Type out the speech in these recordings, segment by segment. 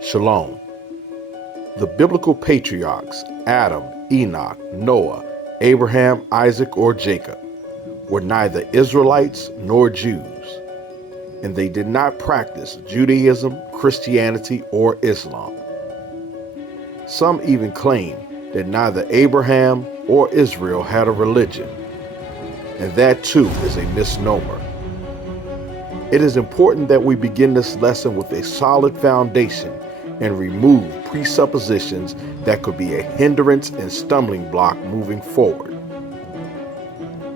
Shalom. The biblical patriarchs, Adam, Enoch, Noah, Abraham, Isaac, or Jacob, were neither Israelites nor Jews, and they did not practice Judaism, Christianity, or Islam. Some even claim that neither Abraham or Israel had a religion, and that too is a misnomer. It is important that we begin this lesson with a solid foundation and remove presuppositions that could be a hindrance and stumbling block moving forward.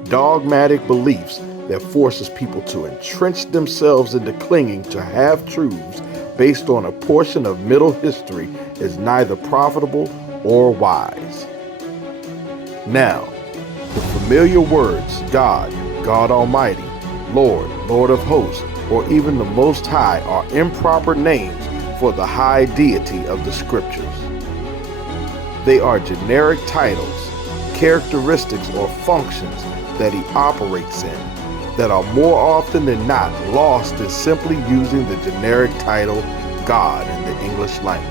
Dogmatic beliefs that forces people to entrench themselves into clinging to half-truths based on a portion of Middle history is neither profitable or wise. Now, the familiar words God, God Almighty, Lord, Lord of Hosts, or even the Most High are improper names for the high deity of the scriptures. They are generic titles, characteristics, or functions that he operates in that are more often than not lost in simply using the generic title God in the English language.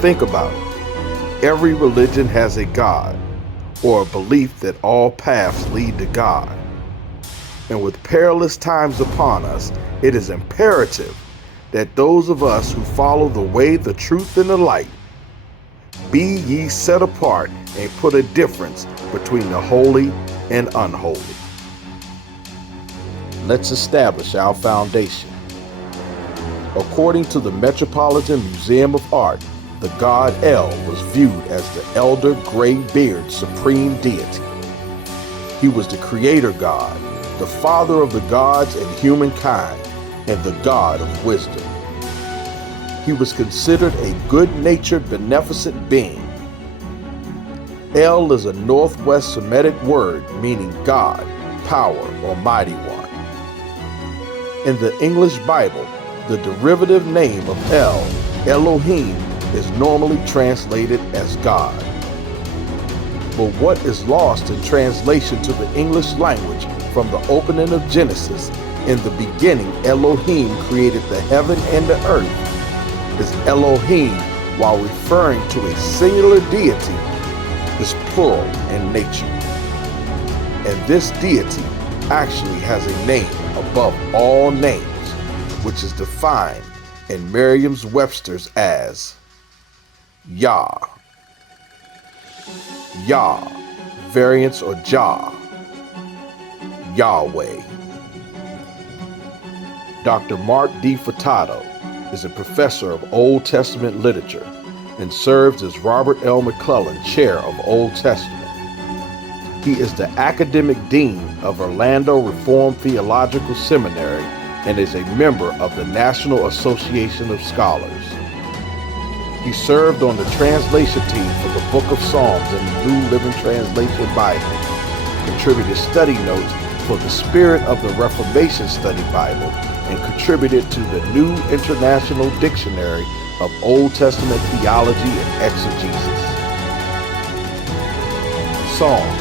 Think about it. Every religion has a God, or a belief that all paths lead to God. And with perilous times upon us, it is imperative that those of us who follow the way, the truth, and the light, be ye set apart and put a difference between the holy and unholy. Let's establish our foundation. According to the Metropolitan Museum of Art, the god El was viewed as the elder gray-bearded supreme deity. He was the creator god, the father of the gods and humankind, and the god of wisdom. He was considered a good-natured, beneficent being. El is a Northwest Semitic word meaning God, power, or mighty one. In the English Bible, the derivative name of El, Elohim, is normally translated as God. But what is lost in translation to the English language from the opening of Genesis, in the beginning Elohim created the heaven and the earth, is Elohim, while referring to a singular deity, is plural in nature. And this deity actually has a name above all names, which is defined in Merriam-Webster's as Yah. Yah, variance or Jah, Yahweh. Dr. Mark D. Furtado is a professor of Old Testament literature and serves as Robert L. McClellan Chair of Old Testament. He is the academic dean of Orlando Reformed Theological Seminary and is a member of the National Association of Scholars. He served on the translation team for the Book of Psalms in the New Living Translation Bible, contributed study notes for the Spirit of the Reformation Study Bible, and contributed to the New International Dictionary of Old Testament Theology and Exegesis. Psalms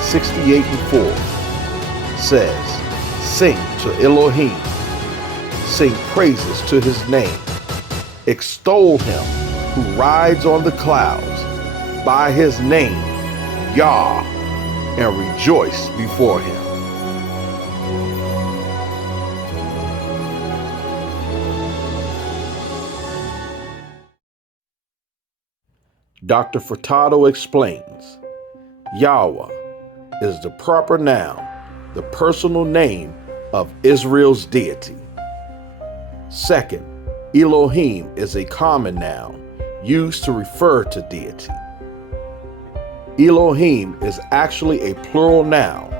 68:4 says, "Sing to Elohim, sing praises to his name, extol him who rides on the clouds, by his name, Yah, and rejoice before him." Dr. Furtado explains, Yahweh is the proper noun, the personal name of Israel's deity. Second, Elohim is a common noun used to refer to deity. Elohim is actually a plural noun.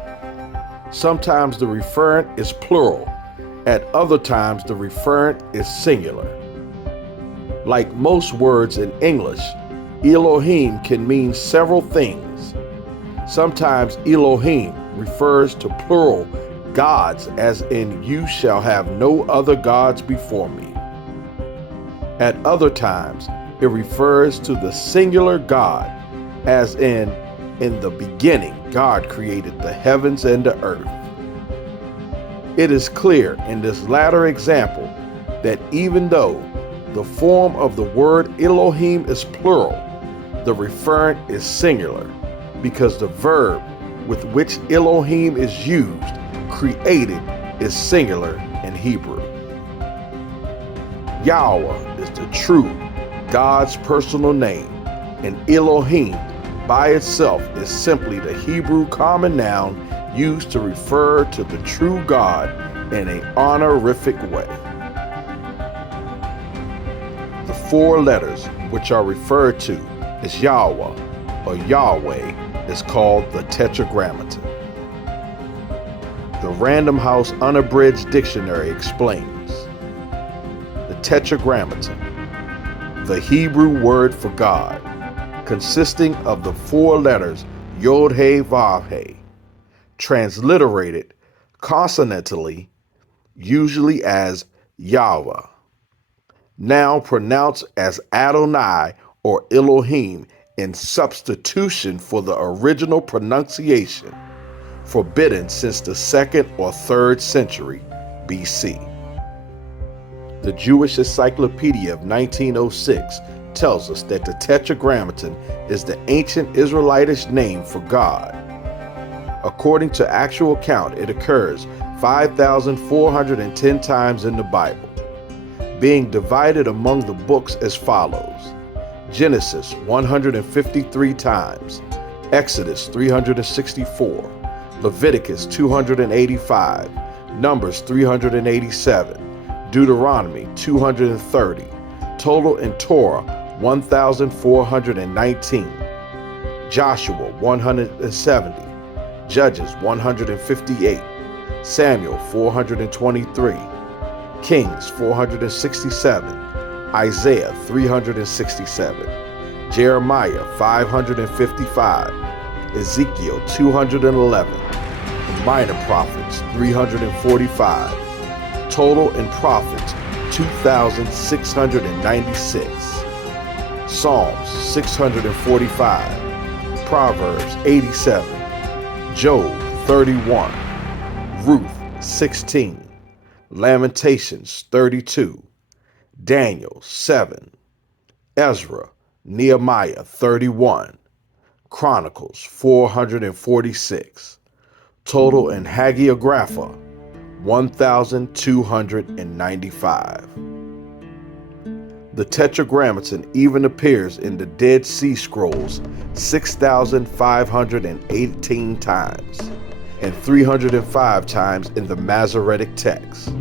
Sometimes the referent is plural. At other times the referent is singular. Like most words in English, Elohim can mean several things. Sometimes Elohim refers to plural gods, as in, "You shall have no other gods before me." At other times, it refers to the singular God, as in the beginning, God created the heavens and the earth. It is clear in this latter example that even though The form of the word Elohim is plural. The referent is singular because the verb with which Elohim is used, created, is singular in Hebrew. Yahweh is the true God's personal name, and Elohim by itself is simply the Hebrew common noun used to refer to the true God in an honorific way. The four letters which are referred to as Yahweh or Yahweh is called the Tetragrammaton. The Random House Unabridged Dictionary explains: the Tetragrammaton, the Hebrew word for God, consisting of the four letters Yod-He-Vav-He, transliterated consonantally, usually as Yahweh, now pronounced as Adonai or Elohim in substitution for the original pronunciation, forbidden since the 2nd or 3rd century BC. The Jewish Encyclopedia of 1906 tells us that the Tetragrammaton is the ancient Israelitish name for God. According to actual count, it occurs 5,410 times in the Bible, being divided among the books as follows: Genesis 153 times, Exodus 364, Leviticus 285, Numbers 387, Deuteronomy 230, total in Torah 1,419, Joshua 170, Judges 158, Samuel 423, Kings 467, Isaiah 367, Jeremiah 555, Ezekiel 211, the Minor Prophets 345, total in prophets 2,696, Psalms 645, Proverbs 87, Job 31, Ruth 16, Lamentations 32, Daniel 7, Ezra, Nehemiah 31, Chronicles 446, total in Hagiographa 1,295. The Tetragrammaton even appears in the Dead Sea Scrolls 6,518 times and 305 times in the Masoretic text.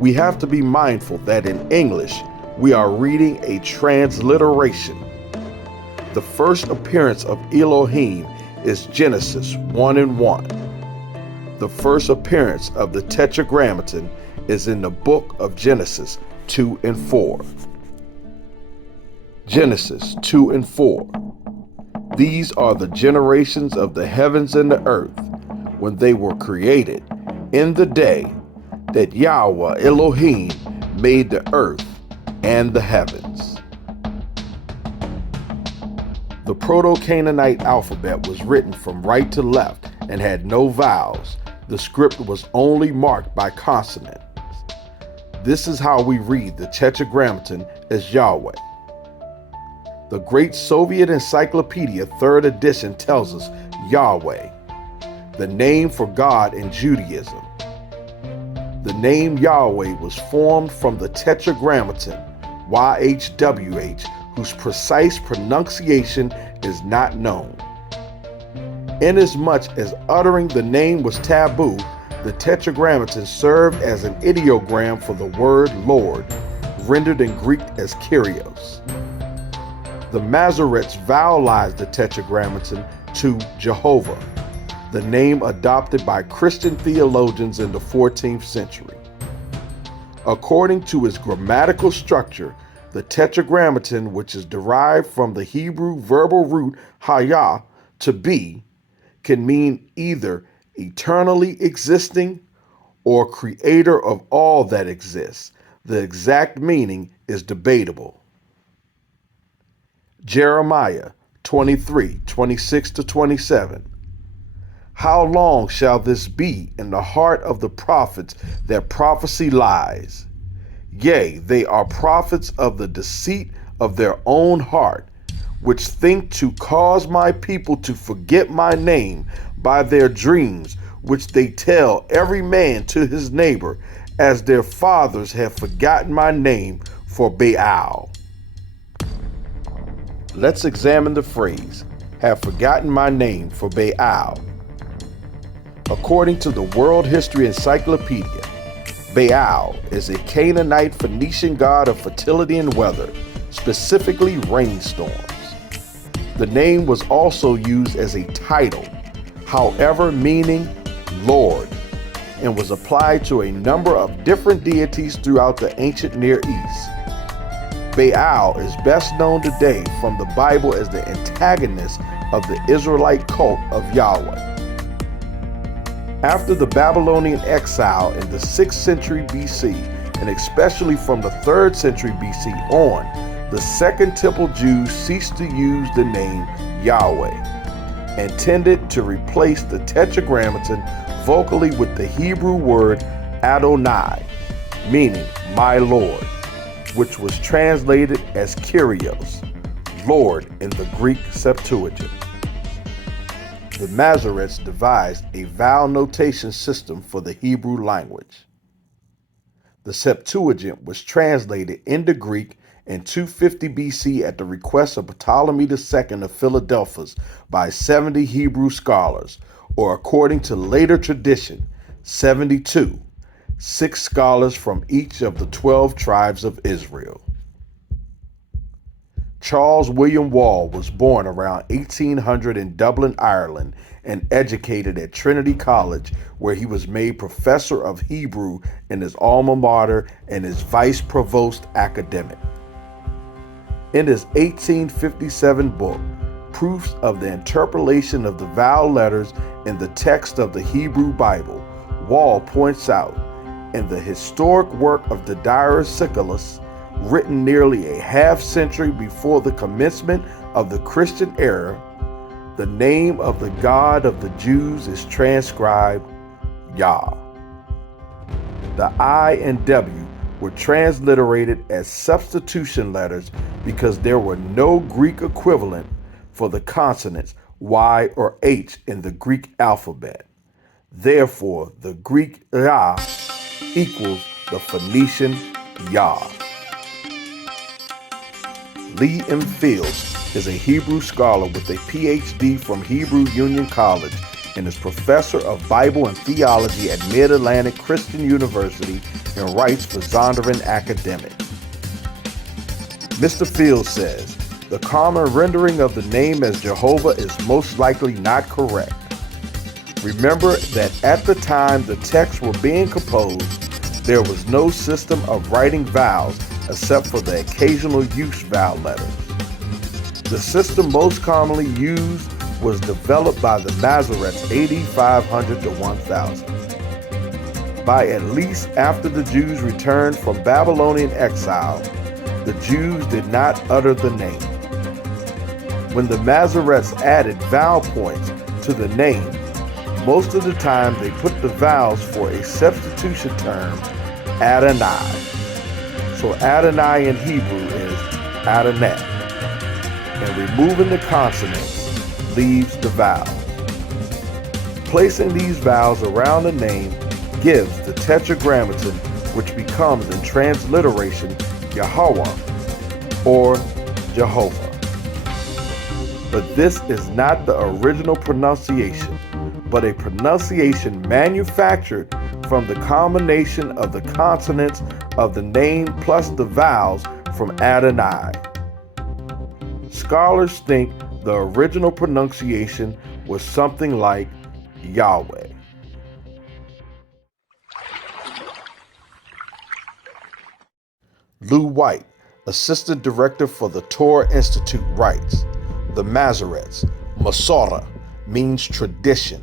We have to be mindful that in English, we are reading a transliteration. The first appearance of Elohim is Genesis 1:1. The first appearance of the Tetragrammaton is in the book of Genesis 2:4. Genesis 2:4. These are the generations of the heavens and the earth when they were created, in the day that Yahweh Elohim made the earth and the heavens. The Proto-Canaanite alphabet was written from right to left and had no vowels. The script was only marked by consonants. This is how we read the Tetragrammaton as Yahweh. The Great Soviet Encyclopedia 3rd edition tells us Yahweh, the name for God in Judaism. The name Yahweh was formed from the Tetragrammaton, YHWH, whose precise pronunciation is not known. Inasmuch as uttering the name was taboo, the Tetragrammaton served as an ideogram for the word Lord, rendered in Greek as Kyrios. The Masoretes vowelized the Tetragrammaton to Jehovah, the name adopted by Christian theologians in the 14th century. According to its grammatical structure, the Tetragrammaton, which is derived from the Hebrew verbal root hayah, to be, can mean either eternally existing or creator of all that exists. The exact meaning is debatable. Jeremiah 23:26-27. How long shall this be in the heart of the prophets that prophecy lies? Yea, they are prophets of the deceit of their own heart, which think to cause my people to forget my name by their dreams, which they tell every man to his neighbor, as their fathers have forgotten my name for Baal. Let's examine the phrase, have forgotten my name for Baal. According to the World History Encyclopedia, Baal is a Canaanite Phoenician god of fertility and weather, specifically rainstorms. The name was also used as a title, however, meaning Lord, and was applied to a number of different deities throughout the ancient Near East. Baal is best known today from the Bible as the antagonist of the Israelite cult of Yahweh. After the Babylonian exile in the 6th century BC, and especially from the 3rd century BC on, the Second Temple Jews ceased to use the name Yahweh and tended to replace the Tetragrammaton vocally with the Hebrew word Adonai, meaning my Lord, which was translated as Kyrios, Lord in the Greek Septuagint. The Masoretes devised a vowel notation system for the Hebrew language. The Septuagint was translated into Greek in 250 BC at the request of Ptolemy II of Philadelphus by 70 Hebrew scholars, or according to later tradition, 72, 6 scholars from each of the 12 tribes of Israel. Charles William Wall was born around 1800 in Dublin, Ireland, and educated at Trinity College, where he was made professor of Hebrew in his alma mater and his vice provost academic. In his 1857 book, Proofs of the Interpolation of the Vowel Letters in the Text of the Hebrew Bible, Wall points out, in the historic work of Diodorus Siculus, written nearly a half-century before the commencement of the Christian era, the name of the God of the Jews is transcribed Yah. The I and W were transliterated as substitution letters because there were no Greek equivalent for the consonants Y or H in the Greek alphabet. Therefore, the Greek Ra equals the Phoenician Yah. Lee M. Fields is a Hebrew scholar with a PhD from Hebrew Union College and is professor of Bible and theology at Mid-Atlantic Christian University and writes for Zondervan Academic. Mr. Fields says, the common rendering of the name as Jehovah is most likely not correct. Remember that at the time the texts were being composed, there was no system of writing vowels except for the occasional use vowel letters. The system most commonly used was developed by the Masoretes AD 500 to 1000. By at least after the Jews returned from Babylonian exile, the Jews did not utter the name. When the Masoretes added vowel points to the name, most of the time they put the vowels for a substitution term, Adonai. So Adonai in Hebrew is Adonai, and removing the consonants leaves the vowels. Placing these vowels around the name gives the Tetragrammaton, which becomes in transliteration Yahweh or Jehovah. But this is not the original pronunciation, but a pronunciation manufactured from the combination of the consonants of the name plus the vowels from Adonai. Scholars think the original pronunciation was something like Yahweh. Lou White, assistant director for the Torah Institute, writes, the Masoretes, Masorah, means tradition,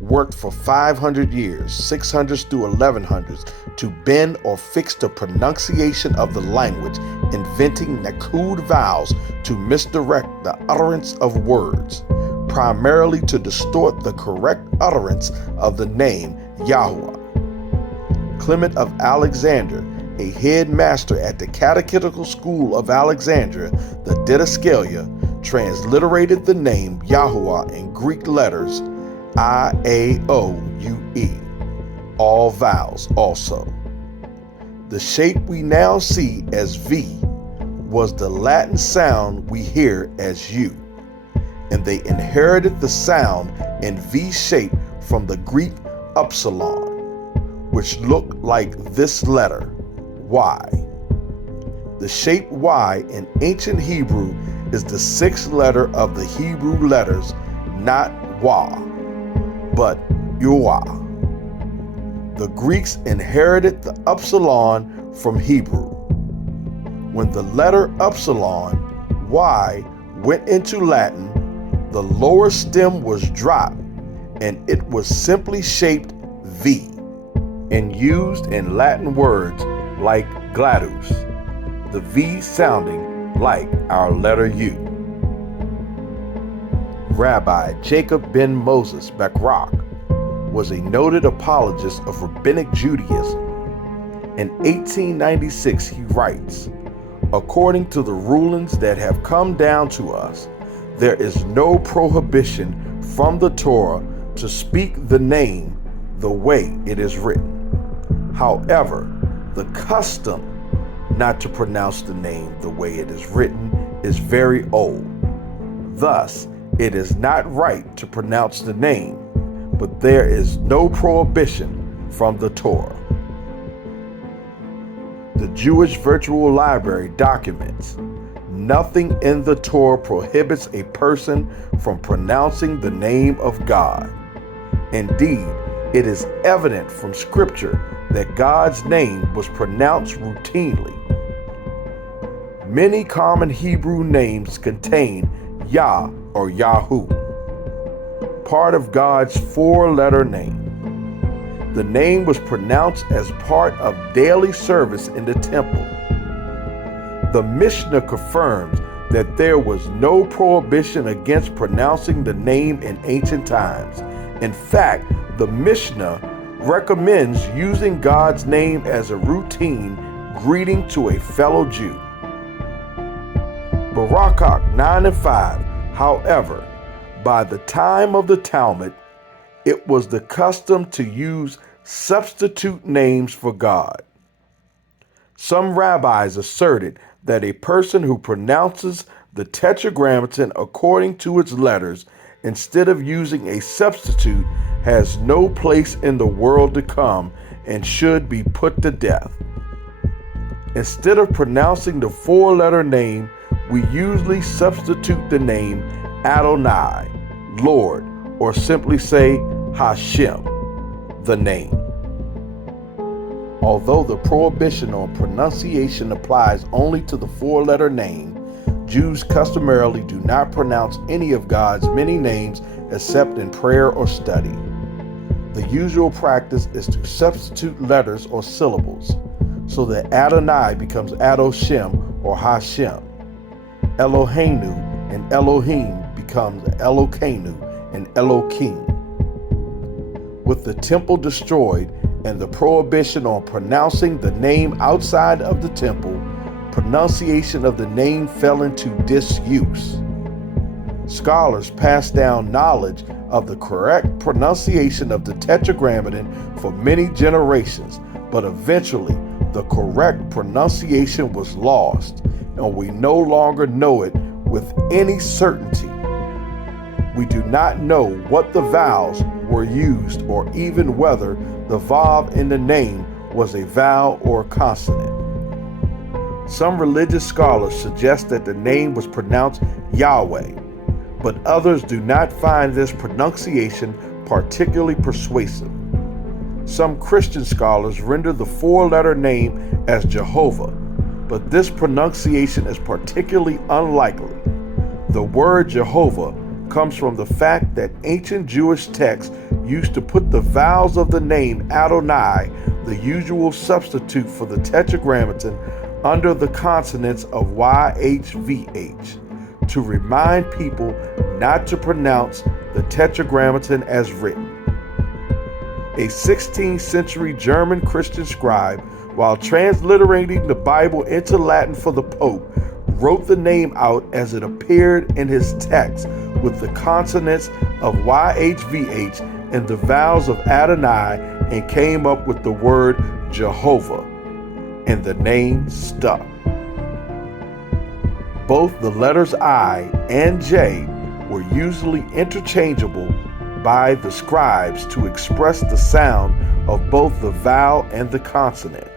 worked for 500 years, 600s through 1100s, to bend or fix the pronunciation of the language, inventing Nakud vowels to misdirect the utterance of words, primarily to distort the correct utterance of the name Yahweh. Clement of Alexander a headmaster at the Catechetical School of Alexandria, the Didascalia, transliterated the name Yahuwah in Greek letters I-A-O-U-E, all vowels also. The shape we now see as V was the Latin sound we hear as U, and they inherited the sound in V shape from the Greek upsilon, which looked like this letter, Y. The shape Y in ancient Hebrew is the sixth letter of the Hebrew letters, not Wa, but Yuwa. The Greeks inherited the upsilon from Hebrew. When the letter upsilon, Y, went into Latin, the lower stem was dropped and it was simply shaped V and used in Latin words like gladus, the V sounding like our letter U. Rabbi Jacob ben Moses Bachrach was a noted apologist of Rabbinic Judaism. In 1896, he writes, "According to the rulings that have come down to us, there is no prohibition from the Torah to speak the name the way it is written. However, the custom not to pronounce the name the way it is written is very old. Thus, it is not right to pronounce the name, but there is no prohibition from the Torah." The Jewish Virtual Library documents, "Nothing in the Torah prohibits a person from pronouncing the name of God. Indeed, it is evident from Scripture that God's name was pronounced routinely. Many common Hebrew names contain Yah or Yahu, part of God's four-letter name. The name was pronounced as part of daily service in the temple. The Mishnah confirms that there was no prohibition against pronouncing the name in ancient times. In fact, the Mishnah recommends using God's name as a routine greeting to a fellow Jew. Barakach 9:5, however, by the time of the Talmud, it was the custom to use substitute names for God. Some rabbis asserted that a person who pronounces the Tetragrammaton according to its letters instead of using a substitute has no place in the world to come and should be put to death. Instead of pronouncing the four-letter name, we usually substitute the name Adonai, Lord, or simply say Hashem, the name. Although the prohibition on pronunciation applies only to the four-letter name, Jews customarily do not pronounce any of God's many names except in prayer or study. The usual practice is to substitute letters or syllables, so that Adonai becomes Adoshem or Hashem. Eloheinu and Elohim becomes Elokeinu and Elokim. With the temple destroyed and the prohibition on pronouncing the name outside of the temple, pronunciation of the name fell into disuse. Scholars passed down knowledge of the correct pronunciation of the Tetragrammaton for many generations, but eventually the correct pronunciation was lost, and we no longer know it with any certainty. We do not know what the vowels were used or even whether the vav in the name was a vowel or a consonant. Some religious scholars suggest that the name was pronounced Yahweh, but others do not find this pronunciation particularly persuasive. Some Christian scholars render the four-letter name as Jehovah, but this pronunciation is particularly unlikely. The word Jehovah comes from the fact that ancient Jewish texts used to put the vowels of the name Adonai, the usual substitute for the Tetragrammaton, under the consonants of YHVH, to remind people not to pronounce the Tetragrammaton as written. A 16th century German Christian scribe while transliterating the Bible into Latin for the Pope, wrote the name out as it appeared in his text with the consonants of YHVH and the vowels of Adonai, and came up with the word Jehovah, and the name stuck. Both the letters I and J were usually interchangeable by the scribes to express the sound of both the vowel and the consonant.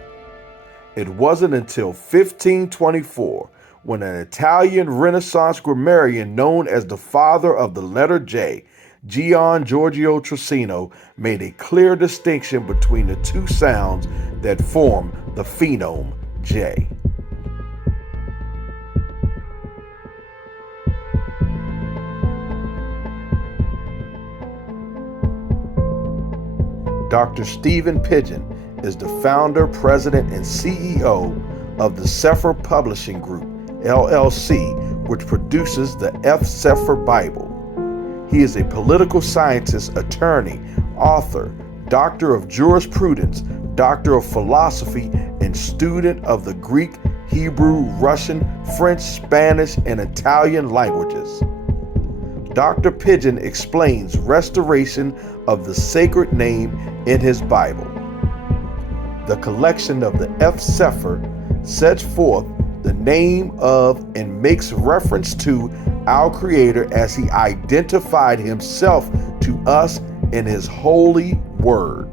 It wasn't until 1524 when an Italian Renaissance grammarian known as the father of the letter J, Gian Giorgio Trissino, made a clear distinction between the two sounds that form the phoneme J. Dr. Stephen Pidgeon is the founder, president, and CEO of the Sefer Publishing Group, LLC, which produces the F. Sefer Bible. He is a political scientist, attorney, author, doctor of jurisprudence, doctor of philosophy, and student of the Greek, Hebrew, Russian, French, Spanish, and Italian languages. Dr. Pidgeon explains restoration of the sacred name in his Bible. The collection of the F. Sefer sets forth the name of and makes reference to our Creator as he identified himself to us in his holy word,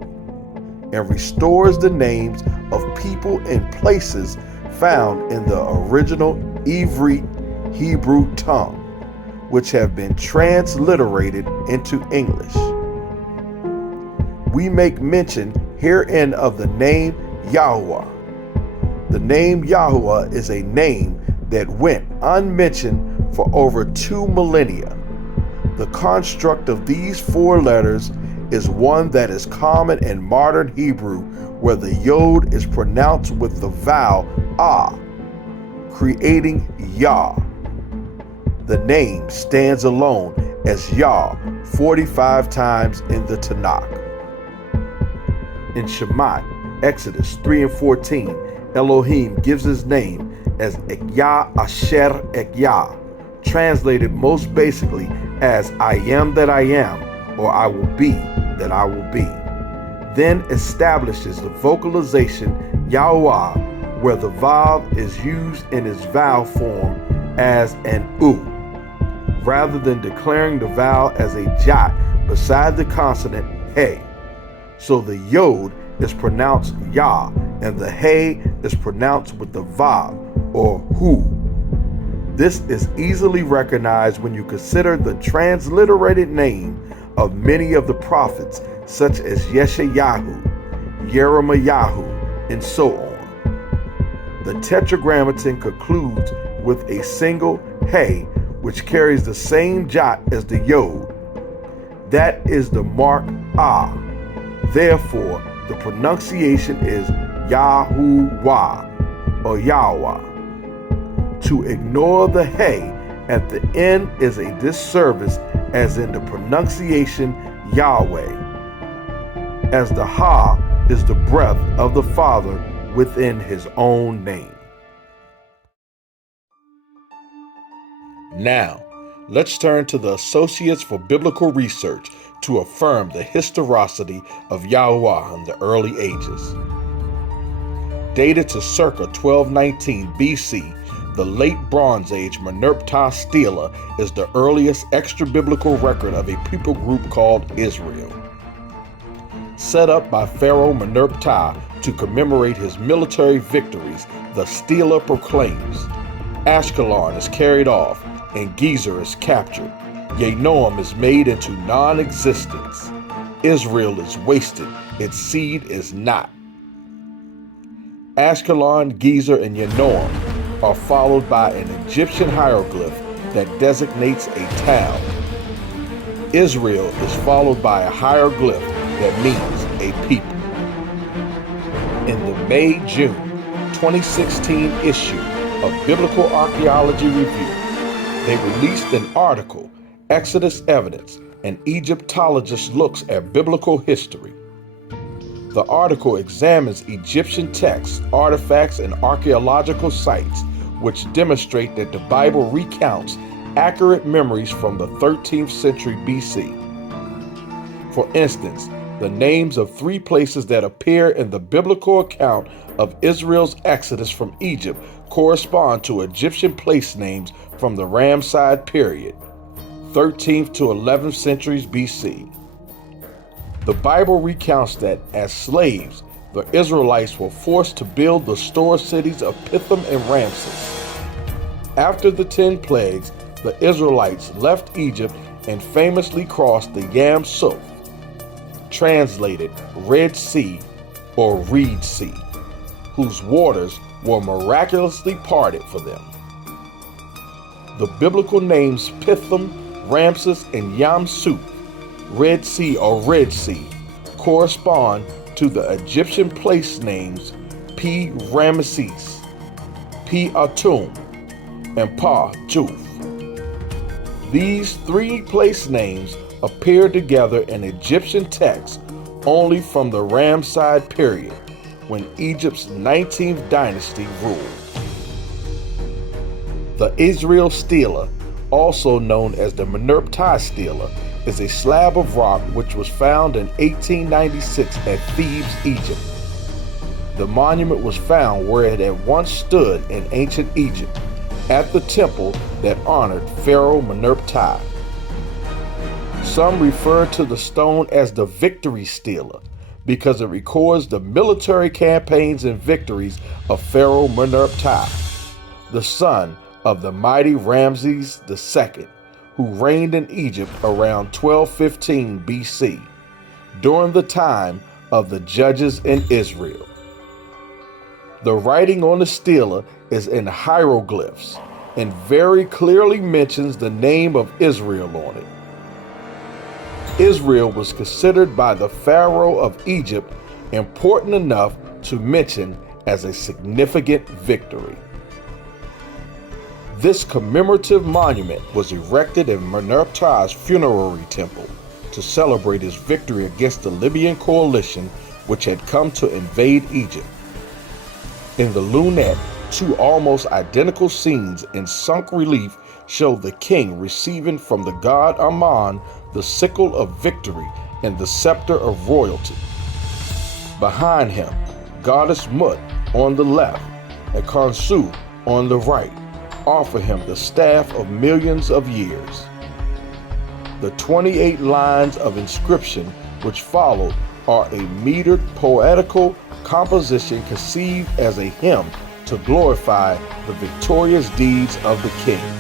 and restores the names of people and places found in the original Ivrit Hebrew tongue, which have been transliterated into English. We make mention herein of the name Yahuwah. The name Yahuwah is a name that went unmentioned for over 2 millennia. The construct of these 4 letters is one that is common in modern Hebrew, where the yod is pronounced with the vowel ah, creating Yah. The name stands alone as Yah 45 times in the Tanakh. In Shemot, Exodus 3 and 14, Elohim gives his name as Ekyah Asher Ekyah, translated most basically as I am that I am, or I will be that I will be. Then establishes the vocalization Yahuwah, where the vav is used in its vowel form as an U, rather than declaring the vowel as a jot beside the consonant hey. So the yod is pronounced Yah, and the hey is pronounced with the vav, or hu. This is easily recognized when you consider the transliterated name of many of the prophets, such as Yeshayahu, Yeremiyahu, and so on. The Tetragrammaton concludes with a single hey, which carries the same jot as the yod. That is the mark ah. Therefore, the pronunciation is Yahuwah or Yahweh. To ignore the hey at the end is a disservice, as in the pronunciation Yahweh, as the ha is the breath of the Father within his own name. Now, let's turn to the Associates for Biblical Research to affirm the historicity of Yahuwah in the early ages. Dated to circa 1219 BC, the late Bronze Age Merneptah Stela is the earliest extra-biblical record of a people group called Israel. Set up by Pharaoh Merneptah to commemorate his military victories, the Stela proclaims, Ashkelon is carried off and Gezer is captured. Yenoam is made into non-existence. Israel is wasted, its seed is not. Ashkelon, Gezer, and Yenoam are followed by an Egyptian hieroglyph that designates a town. Israel is followed by a hieroglyph that means a people. In the May-June 2016 issue of Biblical Archaeology Review, they released an article, Exodus Evidence, an Egyptologist looks at biblical history. The The article examines Egyptian texts, artifacts, and archaeological sites which demonstrate that the Bible recounts accurate memories from the 13th century BC. For instance, the names of 3 places that appear in the biblical account of Israel's exodus from Egypt correspond to Egyptian place names from the Ramesside period, 13th to 11th centuries BC. The Bible recounts that as slaves, the Israelites were forced to build the store cities of Pithom and Ramses. After the 10 plagues, the Israelites left Egypt and famously crossed the Yam Suf, translated Red Sea or Reed Sea, whose waters were miraculously parted for them. The biblical names Pithom, Ramses, and Yam Suf, Red Sea or Red Sea, correspond to the Egyptian place names Pi Ramesses, Pi Atum, and Pa Juf. These 3 place names appear together in Egyptian texts only from the Ramesside period, when Egypt's 19th dynasty ruled. The Israel Stela, also known as the Meneptah Stela, is a slab of rock which was found in 1896 at Thebes, Egypt. The monument was found where it had once stood in ancient Egypt, at the temple that honored Pharaoh Meneptah. Some refer to the stone as the Victory Stela because it records the military campaigns and victories of Pharaoh Meneptah, the son of the mighty Ramses II, who reigned in Egypt around 1215 BC, during the time of the judges in Israel. The writing on the stela is in hieroglyphs and very clearly mentions the name of Israel on it. Israel was considered by the Pharaoh of Egypt important enough to mention as a significant victory. This commemorative monument was erected in Meneptah's funerary temple to celebrate his victory against the Libyan coalition which had come to invade Egypt. In the lunette, 2 almost identical scenes in sunk relief show the king receiving from the god Amun the sickle of victory and the scepter of royalty. Behind him, goddess Mut on the left and Khonsu on the right offer him the staff of millions of years. The 28 lines of inscription which follow are a metered poetical composition conceived as a hymn to glorify the victorious deeds of the king.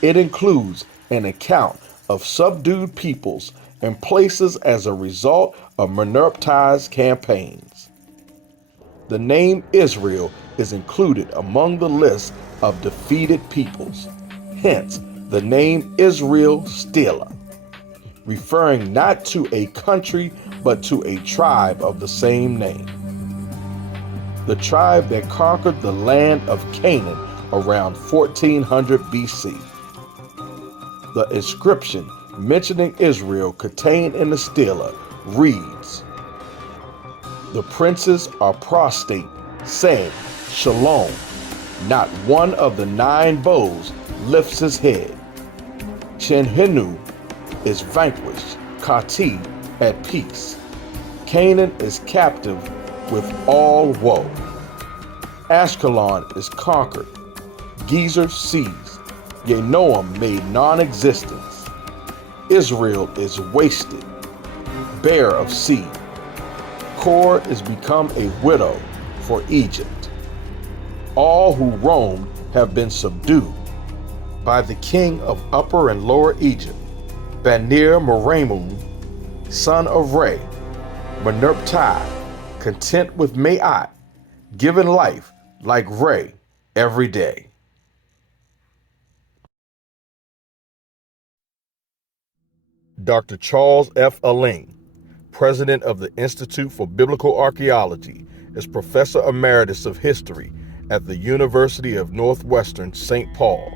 It includes an account of subdued peoples and places as a result of Meneptah's campaigns. The name Israel is included among the list of defeated peoples, hence the name Israel Stela, referring not to a country but to a tribe of the same name. The tribe that conquered the land of Canaan around 1400 BC. The inscription mentioning Israel contained in the stela reads, "The princes are prostrate, saying, Shalom. Not one of the 9 bows lifts his head. Chenhenu is vanquished, Kati at peace. Canaan is captive with all woe. Ashkelon is conquered, Gezer seized, Yenoam made non-existence. Israel is wasted, bare of seed. Kor is become a widow for Egypt. All who roamed have been subdued by the king of Upper and Lower Egypt, Banir Meramun, son of Re, Meneptah, content with Maat, given life like Re every day." Dr. Charles F. Aling, president of the Institute for Biblical Archaeology, is Professor Emeritus of History at the University of Northwestern St. Paul,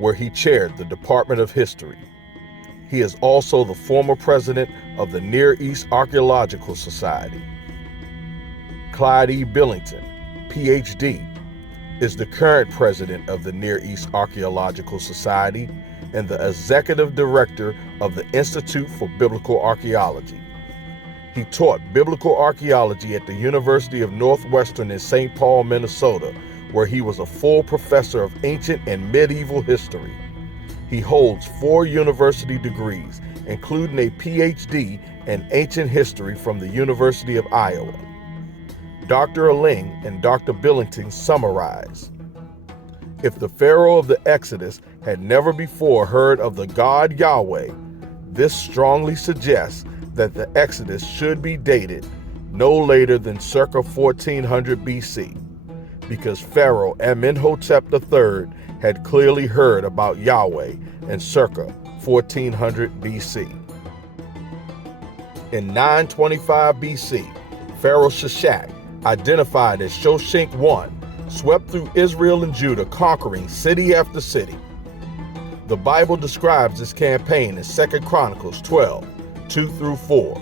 where he chaired the Department of History. He is also the former president of the Near East Archaeological Society. Clyde E. Billington, Ph.D., is the current president of the Near East Archaeological Society and the executive director of the Institute for Biblical Archaeology. He taught biblical archaeology at the University of Northwestern in St. Paul, Minnesota, where he was a full professor of ancient and medieval history. He holds 4 university degrees, including a Ph.D. in ancient history from the University of Iowa. Dr. Aling and Dr. Billington summarize: if the Pharaoh of the Exodus had never before heard of the God Yahweh, this strongly suggests that the Exodus should be dated no later than circa 1400 BC, because Pharaoh Amenhotep III had clearly heard about Yahweh in circa 1400 BC. In 925 BC, Pharaoh Shishak, identified as Shoshenq I, swept through Israel and Judah, conquering city after city. The Bible describes this campaign in 2 Chronicles 12, 2-4.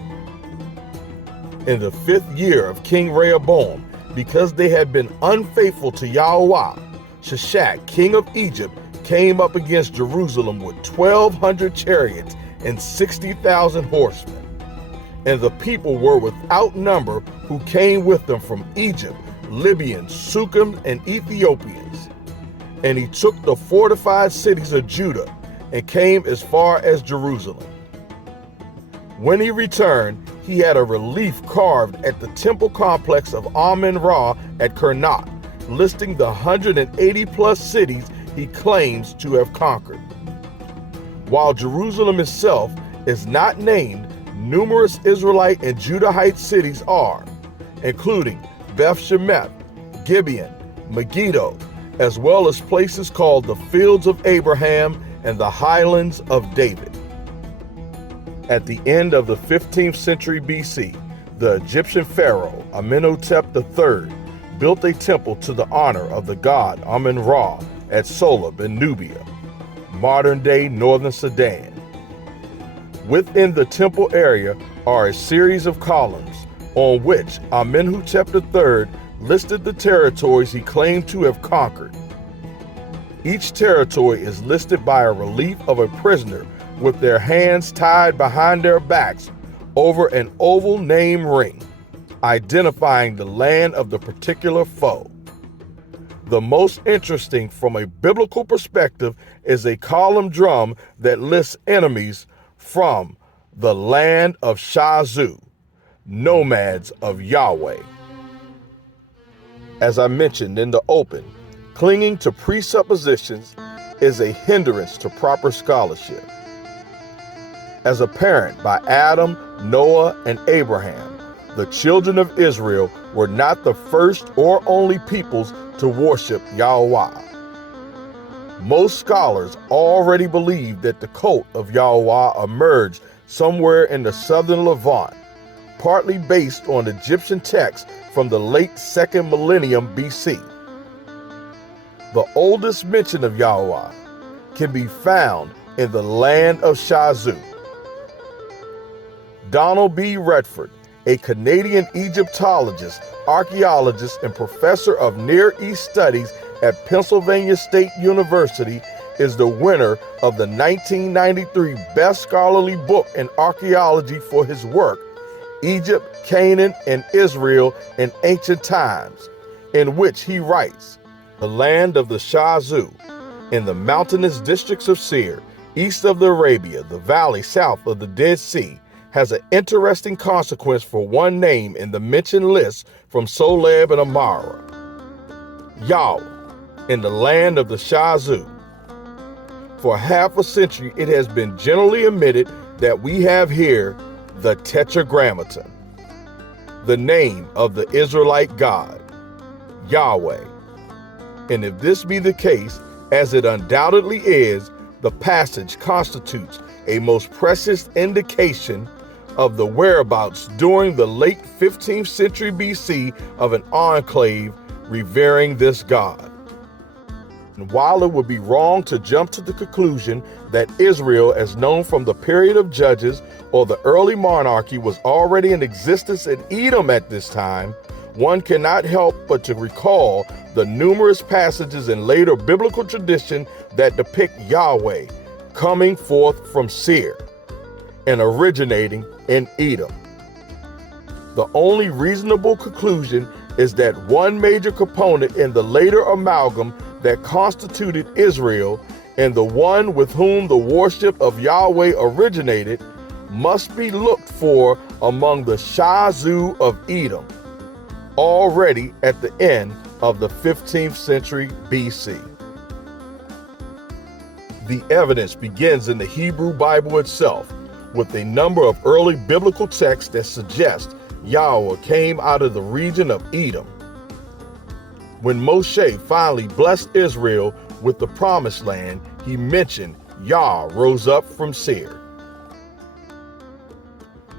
In the 5th year of King Rehoboam, because they had been unfaithful to Yahweh, Shishak, king of Egypt, came up against Jerusalem with 1,200 chariots and 60,000 horsemen. And the people were without number who came with them from Egypt, Libyans, Sukim, and Ethiopians. And he took the fortified cities of Judah and came as far as Jerusalem. When he returned, he had a relief carved at the temple complex of Amun-Ra at Karnak, listing the 180 plus cities he claims to have conquered. While Jerusalem itself is not named, numerous Israelite and Judahite cities are, including Beth Shemesh, Gibeon, Megiddo, as well as places called the Fields of Abraham and the Highlands of David. At the end of the 15th century BC, the Egyptian pharaoh Amenhotep III built a temple to the honor of the god Amun-Ra at Soleb in Nubia, modern-day northern Sudan. Within the temple area are a series of columns on which Amenhotep III listed the territories he claimed to have conquered. Each territory is listed by a relief of a prisoner with their hands tied behind their backs over an oval name ring, identifying the land of the particular foe. The most interesting from a biblical perspective is a column drum that lists enemies from the land of Shazu, nomads of Yahweh. As I mentioned in the open, clinging to presuppositions is a hindrance to proper scholarship. As apparent by Adam, Noah, and Abraham, the children of Israel were not the first or only peoples to worship Yahweh. Most scholars already believe that the cult of Yahweh emerged somewhere in the southern Levant, partly based on Egyptian texts from the late 2nd millennium BC. The oldest mention of Yahweh can be found in the land of Shazu. Donald B. Redford, a Canadian Egyptologist, archaeologist, and professor of Near East Studies at Pennsylvania State University, is the winner of the 1993 Best Scholarly Book in Archaeology for his work, Egypt, Canaan, and Israel in Ancient Times, in which he writes, "The land of the Shazu, in the mountainous districts of Seir, east of the Arabia, the valley south of the Dead Sea, has an interesting consequence for one name in the mentioned list from Soleb and Amara. Yahweh, in the land of the Shazu. For half a century, it has been generally admitted that we have here the Tetragrammaton, the name of the Israelite God, Yahweh. And if this be the case, as it undoubtedly is, the passage constitutes a most precious indication of the whereabouts during the late 15th century BC of an enclave revering this God." And while it would be wrong to jump to the conclusion that Israel, as known from the period of Judges or the early monarchy, was already in existence in Edom at this time, one cannot help but to recall the numerous passages in later biblical tradition that depict Yahweh coming forth from Seir and originating in Edom. The only reasonable conclusion is that one major component in the later amalgam that constituted Israel and the one with whom the worship of Yahweh originated must be looked for among the Shazu of Edom, already at the end of the 15th century BC. The evidence begins in the Hebrew Bible itself, with a number of early biblical texts that suggest Yahweh came out of the region of Edom. When Moshe finally blessed Israel with the promised land, he mentioned Yah rose up from Seir.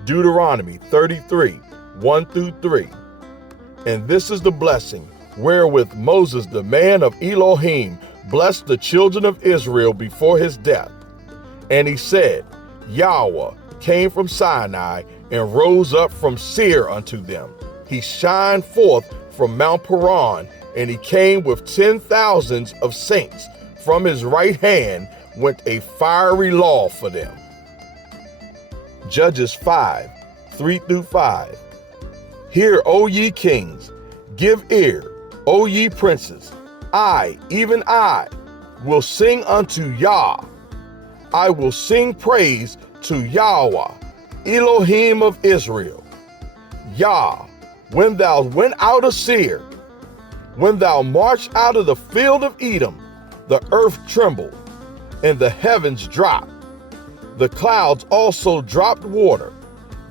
Deuteronomy 33, 1-3. And this is the blessing wherewith Moses, the man of Elohim, blessed the children of Israel before his death. And he said, Yahweh came from Sinai and rose up from Seir unto them. He shined forth from Mount Paran, and he came with 10,000s of saints. From his right hand went a fiery law for them. Judges 5, 3-5. Hear, O ye kings, give ear, O ye princes. I, even I, will sing unto Yah. I will sing praise to Yahweh, Elohim of Israel. Yah, when thou went out of Seir, when thou marched out of the field of Edom, the earth trembled, and the heavens dropped. The clouds also dropped water.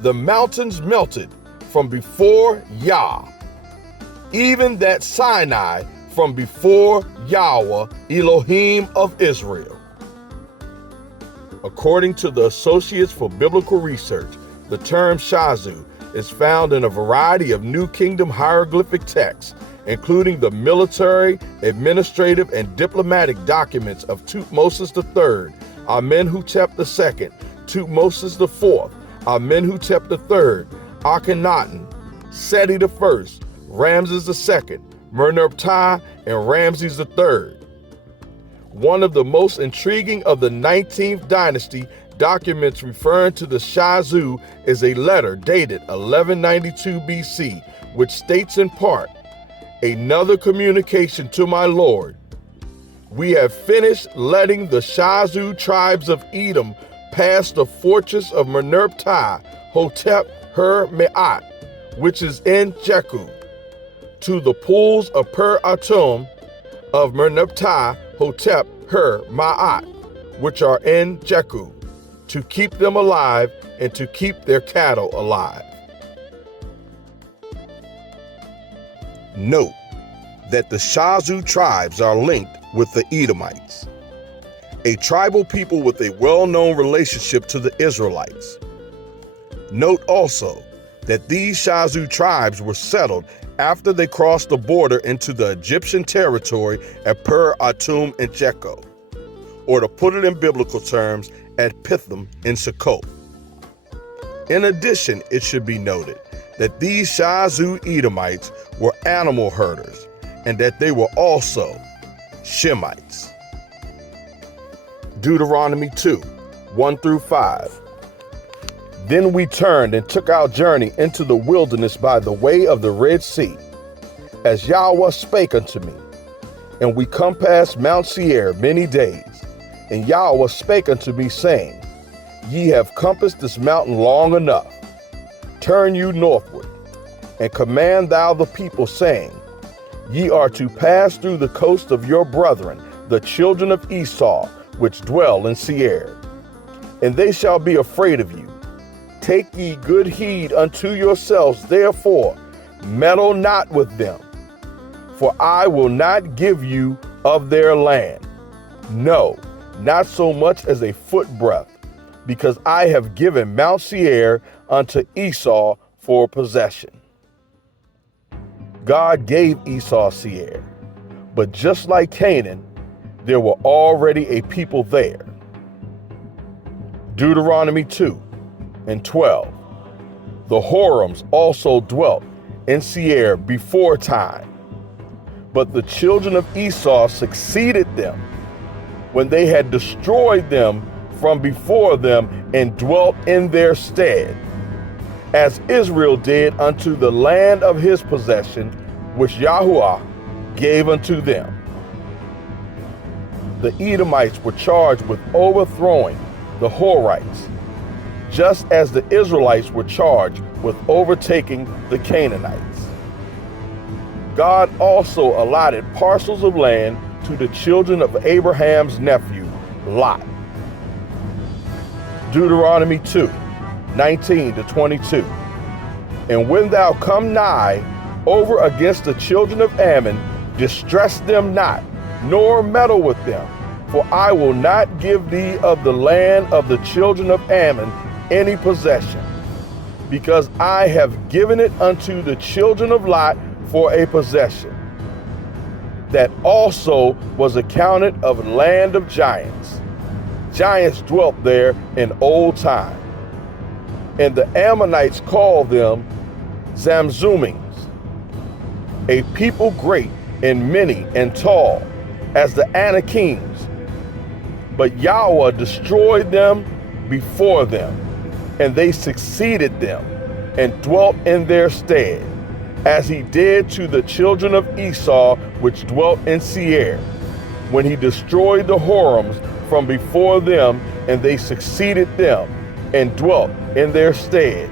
The mountains melted from before Yah, even that Sinai from before Yahweh, Elohim of Israel. According to the Associates for Biblical Research, the term Shazu is found in a variety of New Kingdom hieroglyphic texts, including the military, administrative, and diplomatic documents of Thutmose III, Amenhotep II, Thutmose IV, Amenhotep III, Akhenaten, Seti I, Ramses II, Merneptah, and Ramses III. One of the most intriguing of the 19th dynasty documents referring to the Shazu is a letter dated 1192 BC, which states in part, another communication to my Lord. We have finished letting the Shazu tribes of Edom pass the fortress of Merneptah Hotep Her Me'at, which is in Jeku, to the pools of Per Atum of Merneptah Hotep Her Ma'at, which are in Jeku, to keep them alive and to keep their cattle alive. Note that the Shazu tribes are linked with the Edomites, a tribal people with a well-known relationship to the Israelites. Note also that these Shazu tribes were settled after they crossed the border into the Egyptian territory at Per Atum and Jeku, or to put it in biblical terms, at Pithom in Sukkot. In addition, it should be noted that these Shazu Edomites were animal herders and that they were also Shemites. Deuteronomy 2, 1-5. Then we turned and took our journey into the wilderness by the way of the Red Sea, as Yahweh spake unto me. And we compassed Mount Seir many days. And Yahweh spake unto me, saying, Ye have compassed this mountain long enough. Turn you northward, and command thou the people, saying, Ye are to pass through the coast of your brethren, the children of Esau, which dwell in Seir. And they shall be afraid of you. Take ye good heed unto yourselves, therefore, meddle not with them. For I will not give you of their land, no, not so much as a footbreadth, because I have given Mount Seir unto Esau for possession. God gave Esau Seir, but just like Canaan, there were already a people there. Deuteronomy 2:12. The Horims also dwelt in Seir before time, but the children of Esau succeeded them when they had destroyed them from before them and dwelt in their stead, as Israel did unto the land of his possession, which Yahuwah gave unto them. The Edomites were charged with overthrowing the Horites, just as the Israelites were charged with overtaking the Canaanites. God also allotted parcels of land to the children of Abraham's nephew, Lot. Deuteronomy 2:19-22. And when thou come nigh over against the children of Ammon, distress them not, nor meddle with them, for I will not give thee of the land of the children of Ammon any possession, because I have given it unto the children of Lot for a possession. That also was accounted of land of giants. Giants dwelt there in old time. And the Ammonites called them Zamzummings, a people great and many and tall, as the Anakims. But Yahweh destroyed them before them, and they succeeded them and dwelt in their stead, as he did to the children of Esau which dwelt in Seir, when he destroyed the Horims from before them, and they succeeded them and dwelt in their stead,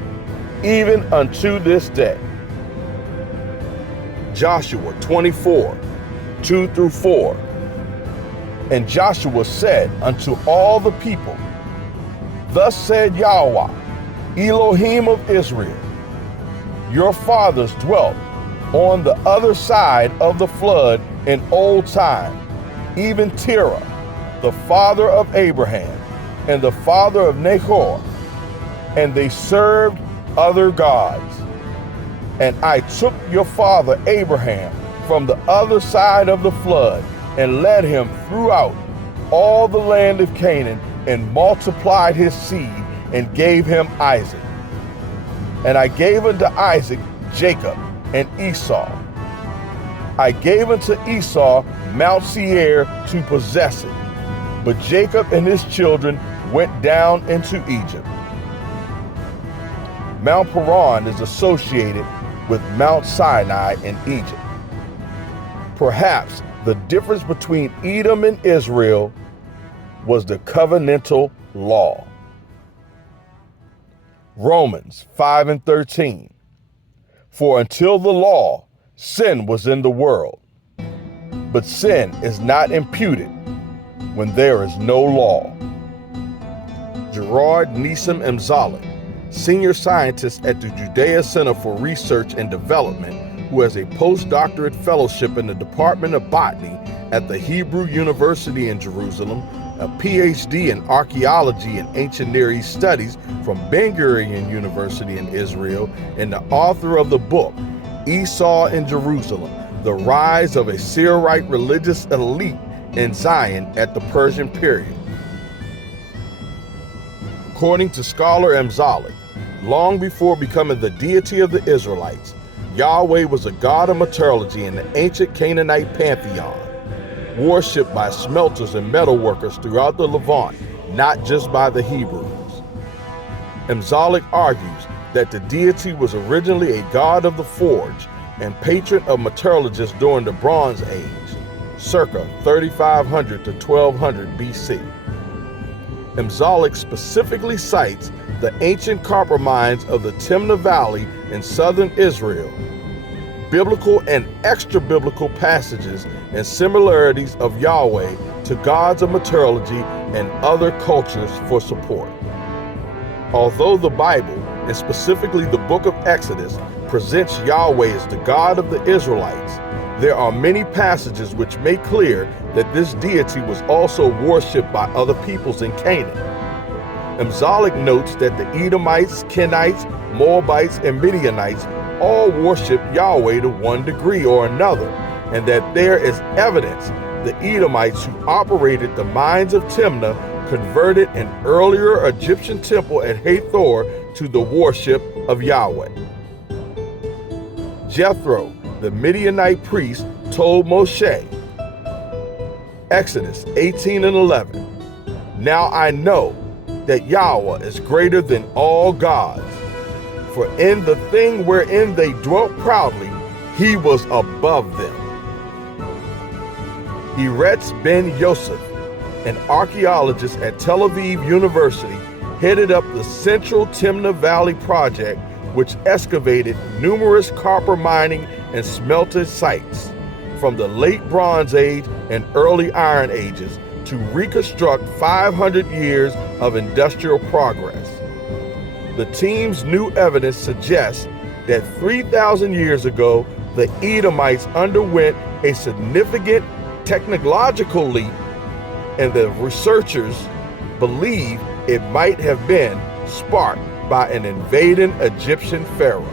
even unto this day. Joshua 24:2-4. And Joshua said unto all the people, Thus said Yahweh, Elohim of Israel, your fathers dwelt on the other side of the flood in old time, even Terah, the father of Abraham, and the father of Nahor, and they served other gods. And I took your father Abraham from the other side of the flood, and led him throughout all the land of Canaan, and multiplied his seed, and gave him Isaac. And I gave unto Isaac Jacob and Esau. I gave unto Esau Mount Seir to possess it, but Jacob and his children went down into Egypt. Mount Paran is associated with Mount Sinai in Egypt. Perhaps the difference between Edom and Israel was the covenantal law. Romans 5:13. For until the law, sin was in the world, but sin is not imputed when there is no law. Gerard Nissim Emzalik, senior scientist at the Judea Center for Research and Development, who has a postdoctorate fellowship in the Department of Botany at the Hebrew University in Jerusalem, a PhD in archaeology and ancient Near East studies from Ben-Gurion University in Israel, and the author of the book, Esau in Jerusalem, The Rise of a Seirite Religious Elite in Zion at the Persian Period. According to scholar Emzalik, long before becoming the deity of the Israelites, Yahweh was a god of metallurgy in the ancient Canaanite pantheon, worshipped by smelters and metalworkers throughout the Levant, not just by the Hebrews. Emzalik argues that the deity was originally a god of the forge and patron of metallurgists during the Bronze Age, circa 3500 to 1200 BC. Emzalik specifically cites the ancient copper mines of the Timna Valley in southern Israel, biblical and extra-biblical passages and similarities of Yahweh to gods of metallurgy and other cultures for support. Although the Bible, and specifically the book of Exodus, presents Yahweh as the God of the Israelites, there are many passages which make clear that this deity was also worshipped by other peoples in Canaan. Emzalik notes that the Edomites, Kenites, Moabites, and Midianites all worship Yahweh to one degree or another, and that there is evidence the Edomites who operated the mines of Timnah converted an earlier Egyptian temple at Hathor to the worship of Yahweh. Jethro, the Midianite priest, told Moshe, Exodus 18:11, "Now I know that Yahweh is greater than all gods, for in the thing wherein they dwelt proudly, he was above them." Eretz ben Yosef, an archaeologist at Tel Aviv University, headed up the Central Timnah Valley project, which excavated numerous copper mining and smelting sites from the late Bronze Age and early Iron Ages to reconstruct 500 years of industrial progress. The team's new evidence suggests that 3,000 years ago, the Edomites underwent a significant technological leap, and the researchers believe it might have been sparked by an invading Egyptian pharaoh.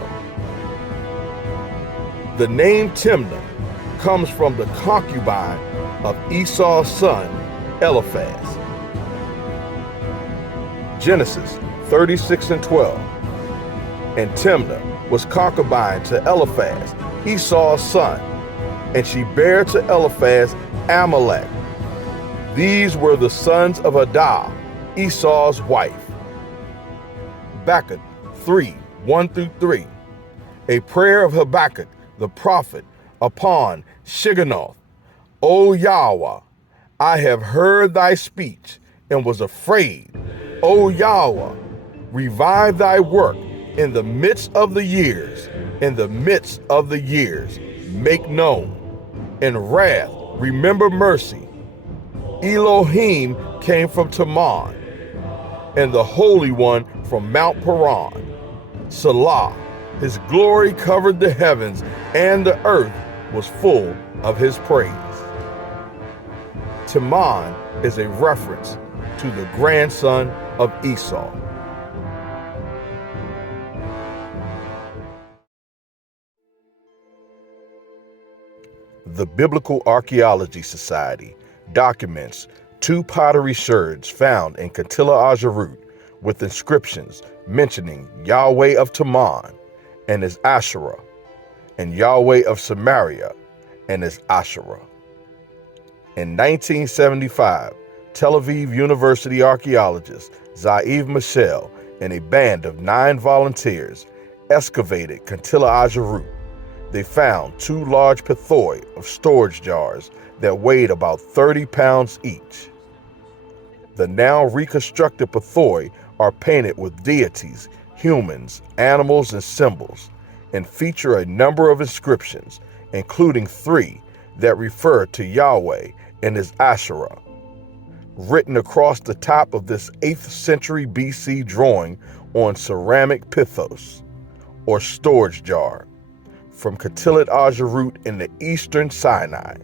The name Timnah comes from the concubine of Esau's son, Eliphaz. Genesis 36:12. And Timnah was concubine to Eliphaz, Esau's son, and she bare to Eliphaz Amalek. These were the sons of Adah, Esau's wife. Habakkuk 3:1-3. A prayer of Habakkuk the prophet upon Shigionoth. O Yahweh, I have heard thy speech and was afraid. O Yahweh, revive thy work in the midst of the years. In the midst of the years, make known. In wrath, remember mercy. Elohim came from Teman, and the Holy One from Mount Paran. Salah, his glory covered the heavens, and the earth was full of his praise. Teman is a reference to the grandson of Esau. The Biblical Archaeology Society documents 2 pottery sherds found in Kantilla Ajarut with inscriptions mentioning Yahweh of Teman and his Asherah, and Yahweh of Samaria and his Asherah. In 1975, Tel Aviv University archaeologist Zaiv Michel and a band of 9 volunteers excavated Kantilla Ajarut. They found 2 large pithoi of storage jars that weighed about 30 pounds each. The now reconstructed pithoi are painted with deities, humans, animals, and symbols, and feature a number of inscriptions, including 3 that refer to Yahweh and his Asherah. Written across the top of this 8th century BC drawing on ceramic pithos, or storage jar, from Katilat Ajarut in the eastern Sinai.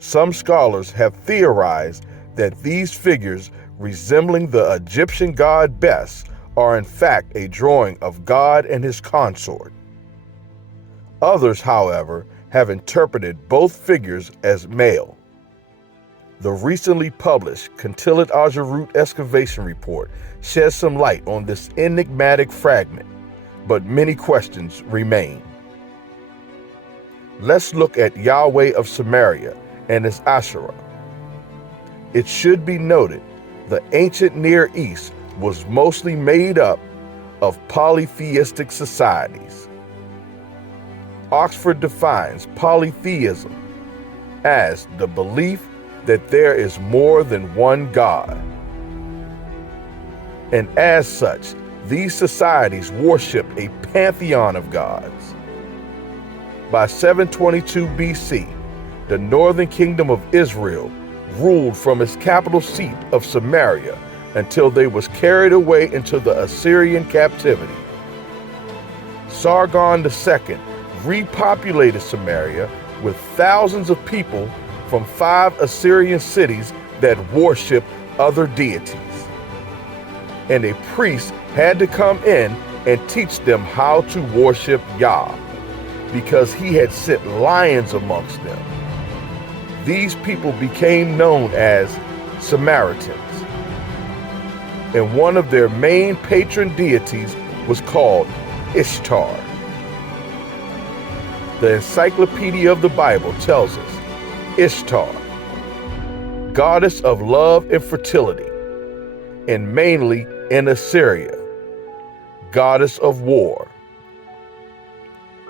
Some scholars have theorized that these figures resembling the Egyptian god Bes are in fact a drawing of God and his consort. Others, however, have interpreted both figures as male. The recently published Katilat Ajarut excavation report sheds some light on this enigmatic fragment, but many questions remain. Let's look at Yahweh of Samaria and his Asherah. It should be noted the ancient Near East was mostly made up of polytheistic societies. Oxford defines polytheism as the belief that there is more than one God. And as such, these societies worshipped a pantheon of gods. By 722 BC, the northern kingdom of Israel ruled from its capital seat of Samaria until they was carried away into the Assyrian captivity. Sargon II repopulated Samaria with thousands of people from 5 Assyrian cities that worshiped other deities. And a priest had to come in and teach them how to worship Yah, because he had sent lions amongst them. these people became known as Samaritans. And one of their main patron deities was called Ishtar. The Encyclopedia of the Bible tells us Ishtar, goddess of love and fertility, and mainly in Assyria, goddess of war.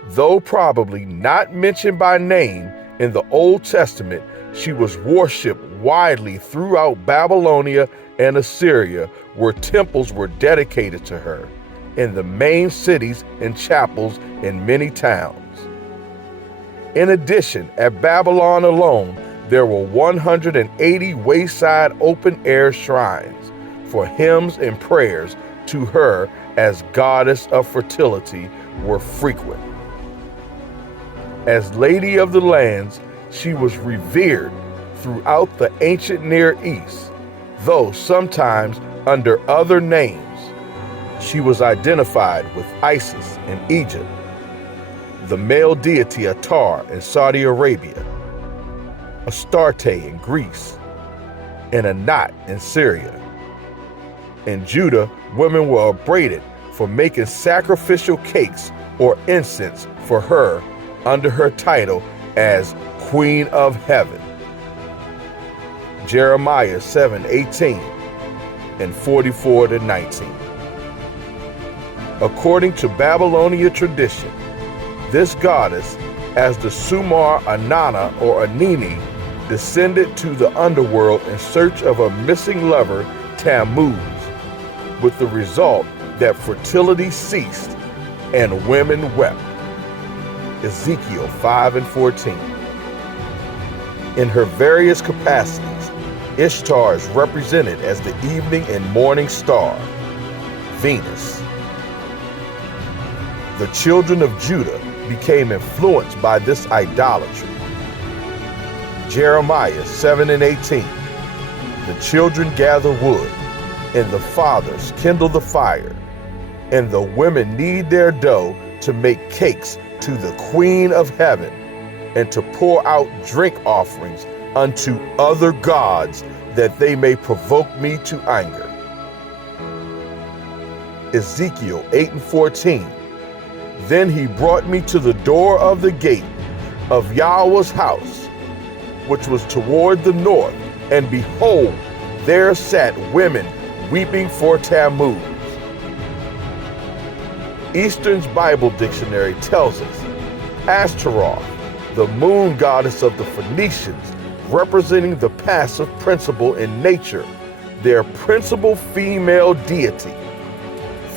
Though probably not mentioned by name in the Old Testament, she was worshipped widely throughout Babylonia and Assyria, where temples were dedicated to her, in the main cities and chapels in many towns. In addition, at Babylon alone, there were 180 wayside open-air shrines for hymns and prayers to her as goddess of fertility were frequent. As Lady of the Lands, she was revered throughout the ancient Near East, though sometimes under other names. She was identified with Isis in Egypt, the male deity Atar in Saudi Arabia, Astarte in Greece, and Anat in Syria. In Judah, women were upbraided for making sacrificial cakes or incense for her under her title as Queen of Heaven. Jeremiah 7:18 and 44-19. According to Babylonian tradition, this goddess, as the Sumar Anana or Anini, descended to the underworld in search of a missing lover, Tammuz, with the result that fertility ceased and women wept. Ezekiel 5:14. In her various capacities, Ishtar is represented as the evening and morning star, Venus. The children of Judah became influenced by this idolatry. Jeremiah 7:18. The children gather wood, and the fathers kindle the fire, and the women knead their dough to make cakes to the Queen of Heaven, and to pour out drink offerings unto other gods, that they may provoke me to anger. Ezekiel 8:14. Then he brought me to the door of the gate of Yahweh's house, which was toward the north, and behold, there sat women weeping for Tammuz. Eastern's Bible Dictionary tells us Ashtaroth, the moon goddess of the Phoenicians, representing the passive principle in nature, their principal female deity,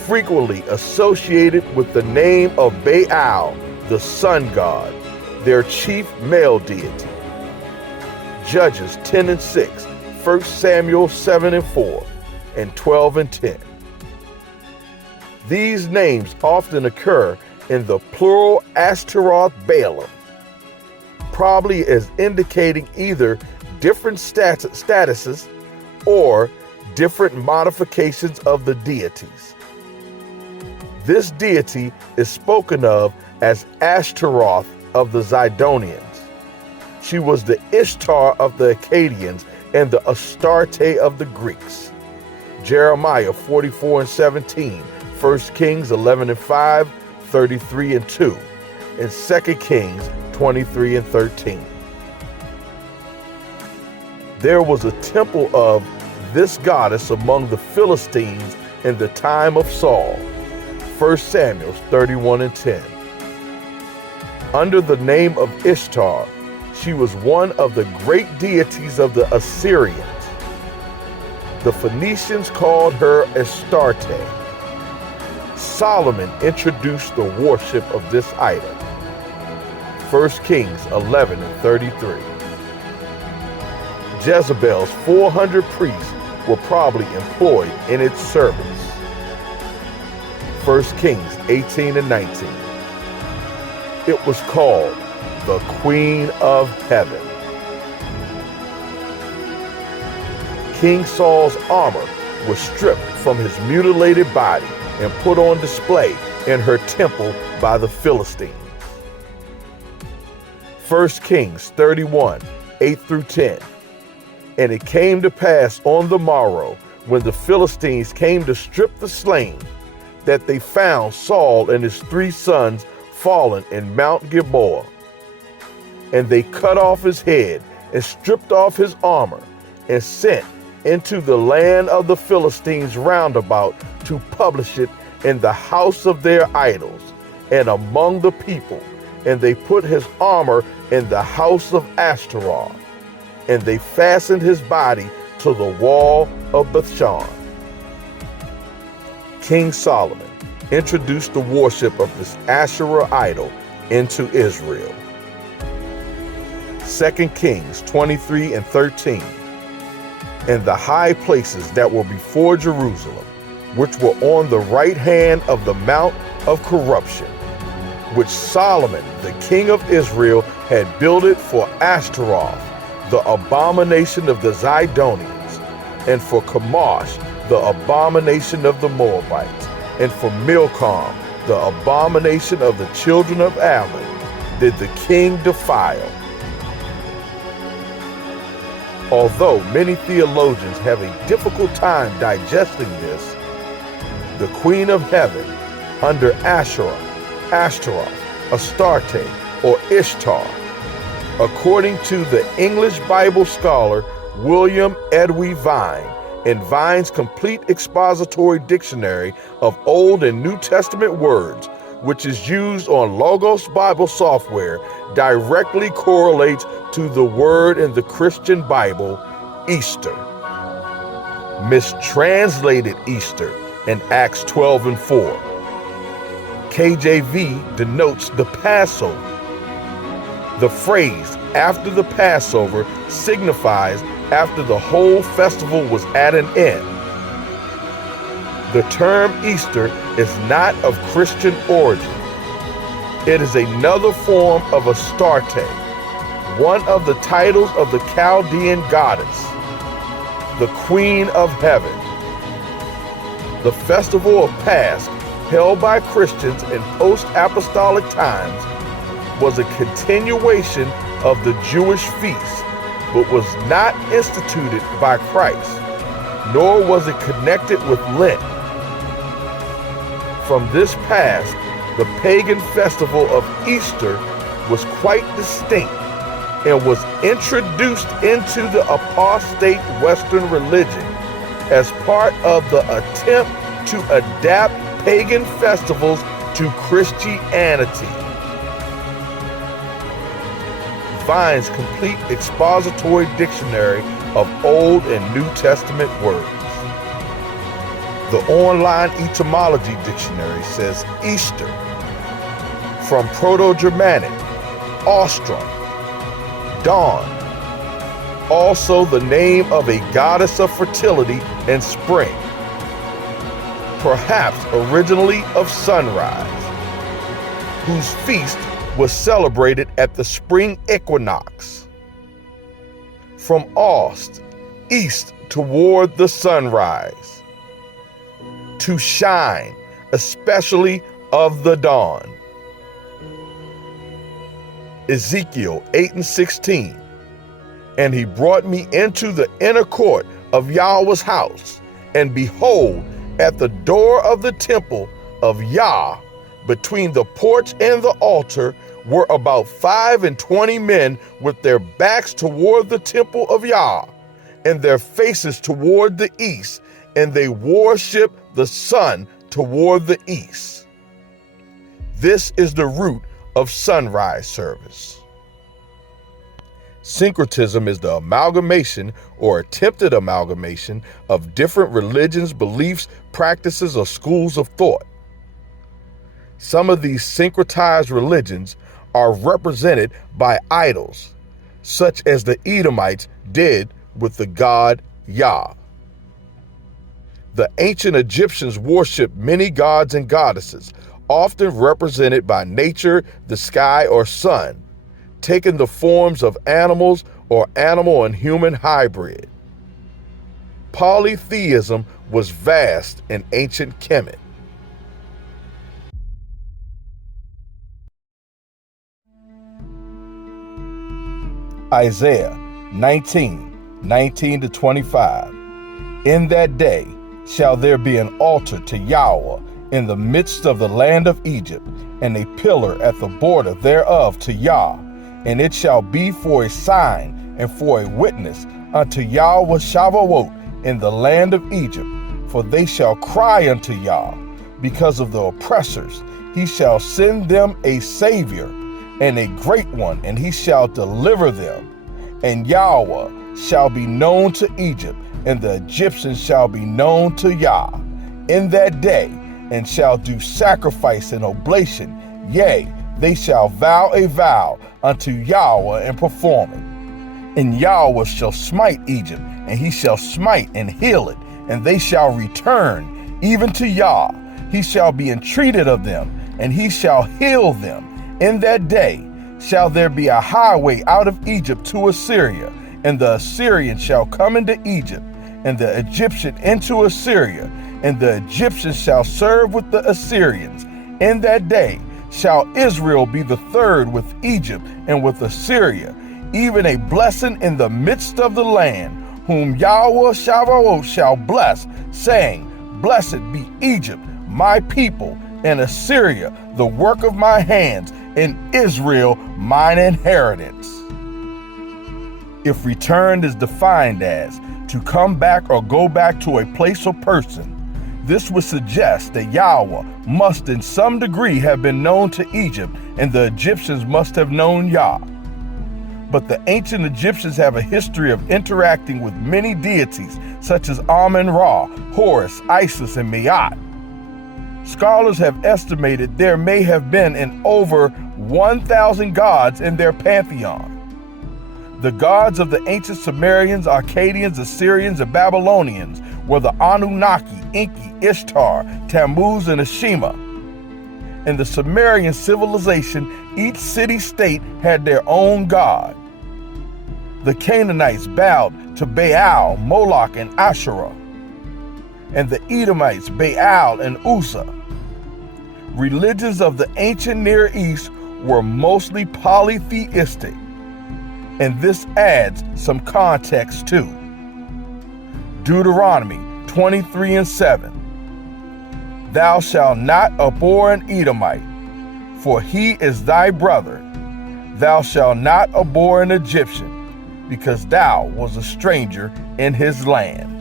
frequently associated with the name of Baal, the sun god, their chief male deity. Judges 10:6, 1 Samuel 7:4, and 12:10. These names often occur in the plural Ashtaroth Baalim, probably as indicating either different statuses or different modifications of the deities. This deity is spoken of as Ashtaroth of the Zidonians. She was the Ishtar of the Akkadians and the Astarte of the Greeks. Jeremiah 44:17, 1 Kings 11:5, 33:2, and 2 Kings 23:13. There was a temple of this goddess among the Philistines in the time of Saul, 1 Samuel 31:10. Under the name of Ishtar, she was one of the great deities of the Assyrians. The Phoenicians called her Astarte. Solomon introduced the worship of this idol, 1 Kings 11:33. Jezebel's 400 priests were probably employed in its service, 1 Kings 18:19. It was called the Queen of Heaven. King Saul's armor was stripped from his mutilated body and put on display in her temple by the Philistines. 1 Kings 31, 8 through 10. And it came to pass on the morrow, when the Philistines came to strip the slain, that they found Saul and his 3 sons fallen in Mount Gilboa. And they cut off his head and stripped off his armor, and sent into the land of the Philistines round about to publish it in the house of their idols and among the people. And they put his armor in the house of Ashtaroth, and they fastened his body to the wall of Bethshan. King Solomon introduced the worship of this Asherah idol into Israel. 2 Kings 23 and 13. And the high places that were before Jerusalem, which were on the right hand of the Mount of Corruption, which Solomon, the king of Israel, had builded for Ashtaroth, the abomination of the Zidonians, and for Chemosh, the abomination of the Moabites, and for Milcom, the abomination of the children of Ammon, did the king defile. Although many theologians have a difficult time digesting this, the Queen of Heaven, under Asherah, Ashtaroth, Astarte, or Ishtar, according to the English Bible scholar William Edwy Vine, in Vine's Complete Expository Dictionary of Old and New Testament Words, which is used on Logos Bible software, directly correlates to the word in the Christian Bible, Easter. Mistranslated Easter in Acts 12 and 4. KJV denotes the Passover. The phrase after the Passover signifies after the whole festival was at an end. The term Easter is not of Christian origin. It is another form of Astarte, one of the titles of the Chaldean goddess, the Queen of Heaven. The festival of Pasch, held by Christians in post-apostolic times, was a continuation of the Jewish feast, but was not instituted by Christ, nor was it connected with Lent. From this past, the pagan festival of Easter was quite distinct and was introduced into the apostate Western religion as part of the attempt to adapt pagan festivals to Christianity. Vine's Complete Expository Dictionary of Old and New Testament Words. The online etymology dictionary says Easter, from Proto-Germanic, Ostrom, dawn, also the name of a goddess of fertility and spring, perhaps originally of sunrise, whose feast was celebrated at the spring equinox. From Ost, east toward the sunrise. To shine, especially of the dawn. Ezekiel 8 and 16. And he brought me into the inner court of Yahweh's house, and behold, at the door of the temple of Yah, between the porch and the altar, were about 25 men with their backs toward the temple of Yah, and their faces toward the east, and they worship the sun toward the east. This is the root of sunrise service. Syncretism is the amalgamation or attempted amalgamation of different religions, beliefs, practices, or schools of thought. Some of these syncretized religions are represented by idols, such as the Edomites did with the god Yah. The ancient Egyptians worshipped many gods and goddesses, often represented by nature, the sky, or sun, taking the forms of animals or animal and human hybrid. Polytheism was vast in ancient Kemet. Isaiah 19:19-25. In that day shall there be an altar to Yahweh in the midst of the land of Egypt, and a pillar at the border thereof to Yah, and it shall be for a sign and for a witness unto Yahweh Shavawot in the land of Egypt. For they shall cry unto Yah because of the oppressors. He shall send them a Savior and a great one, and he shall deliver them. And Yahweh shall be known to Egypt, and the Egyptians shall be known to Yah in that day, and shall do sacrifice and oblation. Yea, they shall vow a vow unto Yahweh and perform it. And Yahweh shall smite Egypt, and he shall smite and heal it, and they shall return even to Yah. He shall be entreated of them, and he shall heal them. In that day shall there be a highway out of Egypt to Assyria, and the Assyrian shall come into Egypt, and the Egyptian into Assyria, and the Egyptians shall serve with the Assyrians. In that day shall Israel be the third with Egypt and with Assyria, even a blessing in the midst of the land, whom Yahweh Shavawot shall bless, saying, Blessed be Egypt, my people, and Assyria, the work of my hands, and Israel, mine inheritance. If returned is defined as to come back or go back to a place or person, this would suggest that Yahweh must in some degree have been known to Egypt, and the Egyptians must have known Yah. But the ancient Egyptians have a history of interacting with many deities such as Amun-Ra, Horus, Isis, and Maat. Scholars have estimated there may have been an over 1,000 gods in their pantheon. The gods of the ancient Sumerians, Akkadians, Assyrians, and Babylonians were the Anunnaki, Enki, Ishtar, Tammuz, and Ashima. In the Sumerian civilization, each city-state had their own god. The Canaanites bowed to Baal, Moloch, and Asherah, and the Edomites Baal and Uzzah. Religions of the ancient Near East were mostly polytheistic, and this adds some context too. Deuteronomy 23:7. Thou shalt not abhor an Edomite, for he is thy brother. Thou shalt not abhor an Egyptian, because thou was a stranger in his land.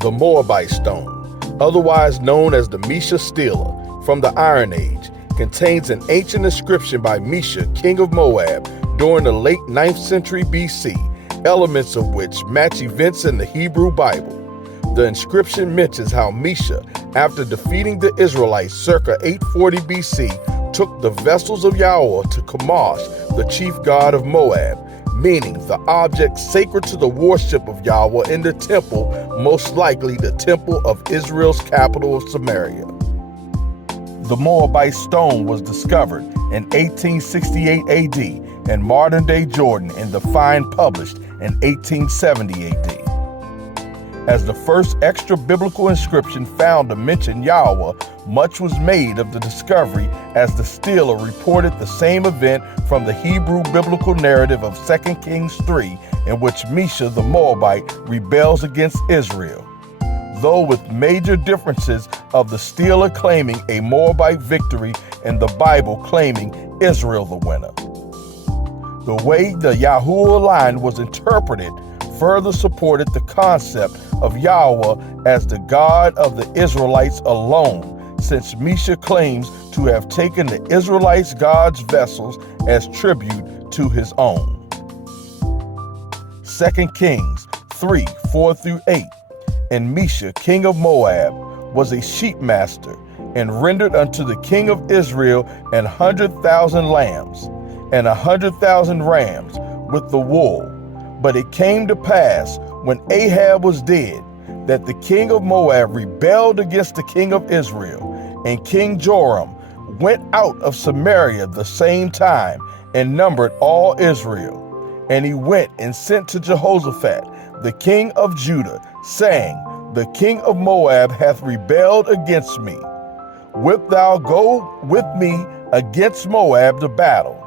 The Moabite stone, otherwise known as the Mesha Stela from the Iron Age, contains an ancient inscription by Mesha, king of Moab, during the late 9th century BC, elements of which match events in the Hebrew Bible. The inscription mentions how Mesha, after defeating the Israelites circa 840 BC, took the vessels of Yahweh to Chemosh, the chief god of Moab, meaning the object sacred to the worship of Yahweh in the temple, most likely the temple of Israel's capital of Samaria. The Moabite stone was discovered in 1868 AD in modern-day Jordan and the find published in 1870 AD. As the first extra-biblical inscription found to mention Yahweh, much was made of the discovery as the stela reported the same event from the Hebrew biblical narrative of 2 Kings 3, in which Mesha the Moabite rebels against Israel, though with major differences of the stela claiming a Moabite victory and the Bible claiming Israel the winner. The way the Yahuwah line was interpreted further supported the concept of Yahweh as the God of the Israelites alone, since Mesha claims to have taken the Israelites' God's vessels as tribute to his own. 2 Kings 3:4-8. And Mesha, king of Moab, was a sheep master, and rendered unto the king of Israel 100,000 lambs, and 100,000 rams with the wool. But it came to pass, when Ahab was dead, that the king of Moab rebelled against the king of Israel, and King Joram went out of Samaria the same time, and numbered all Israel. And he went and sent to Jehoshaphat, the king of Judah, saying, The king of Moab hath rebelled against me. wilt thou go with me against Moab to battle?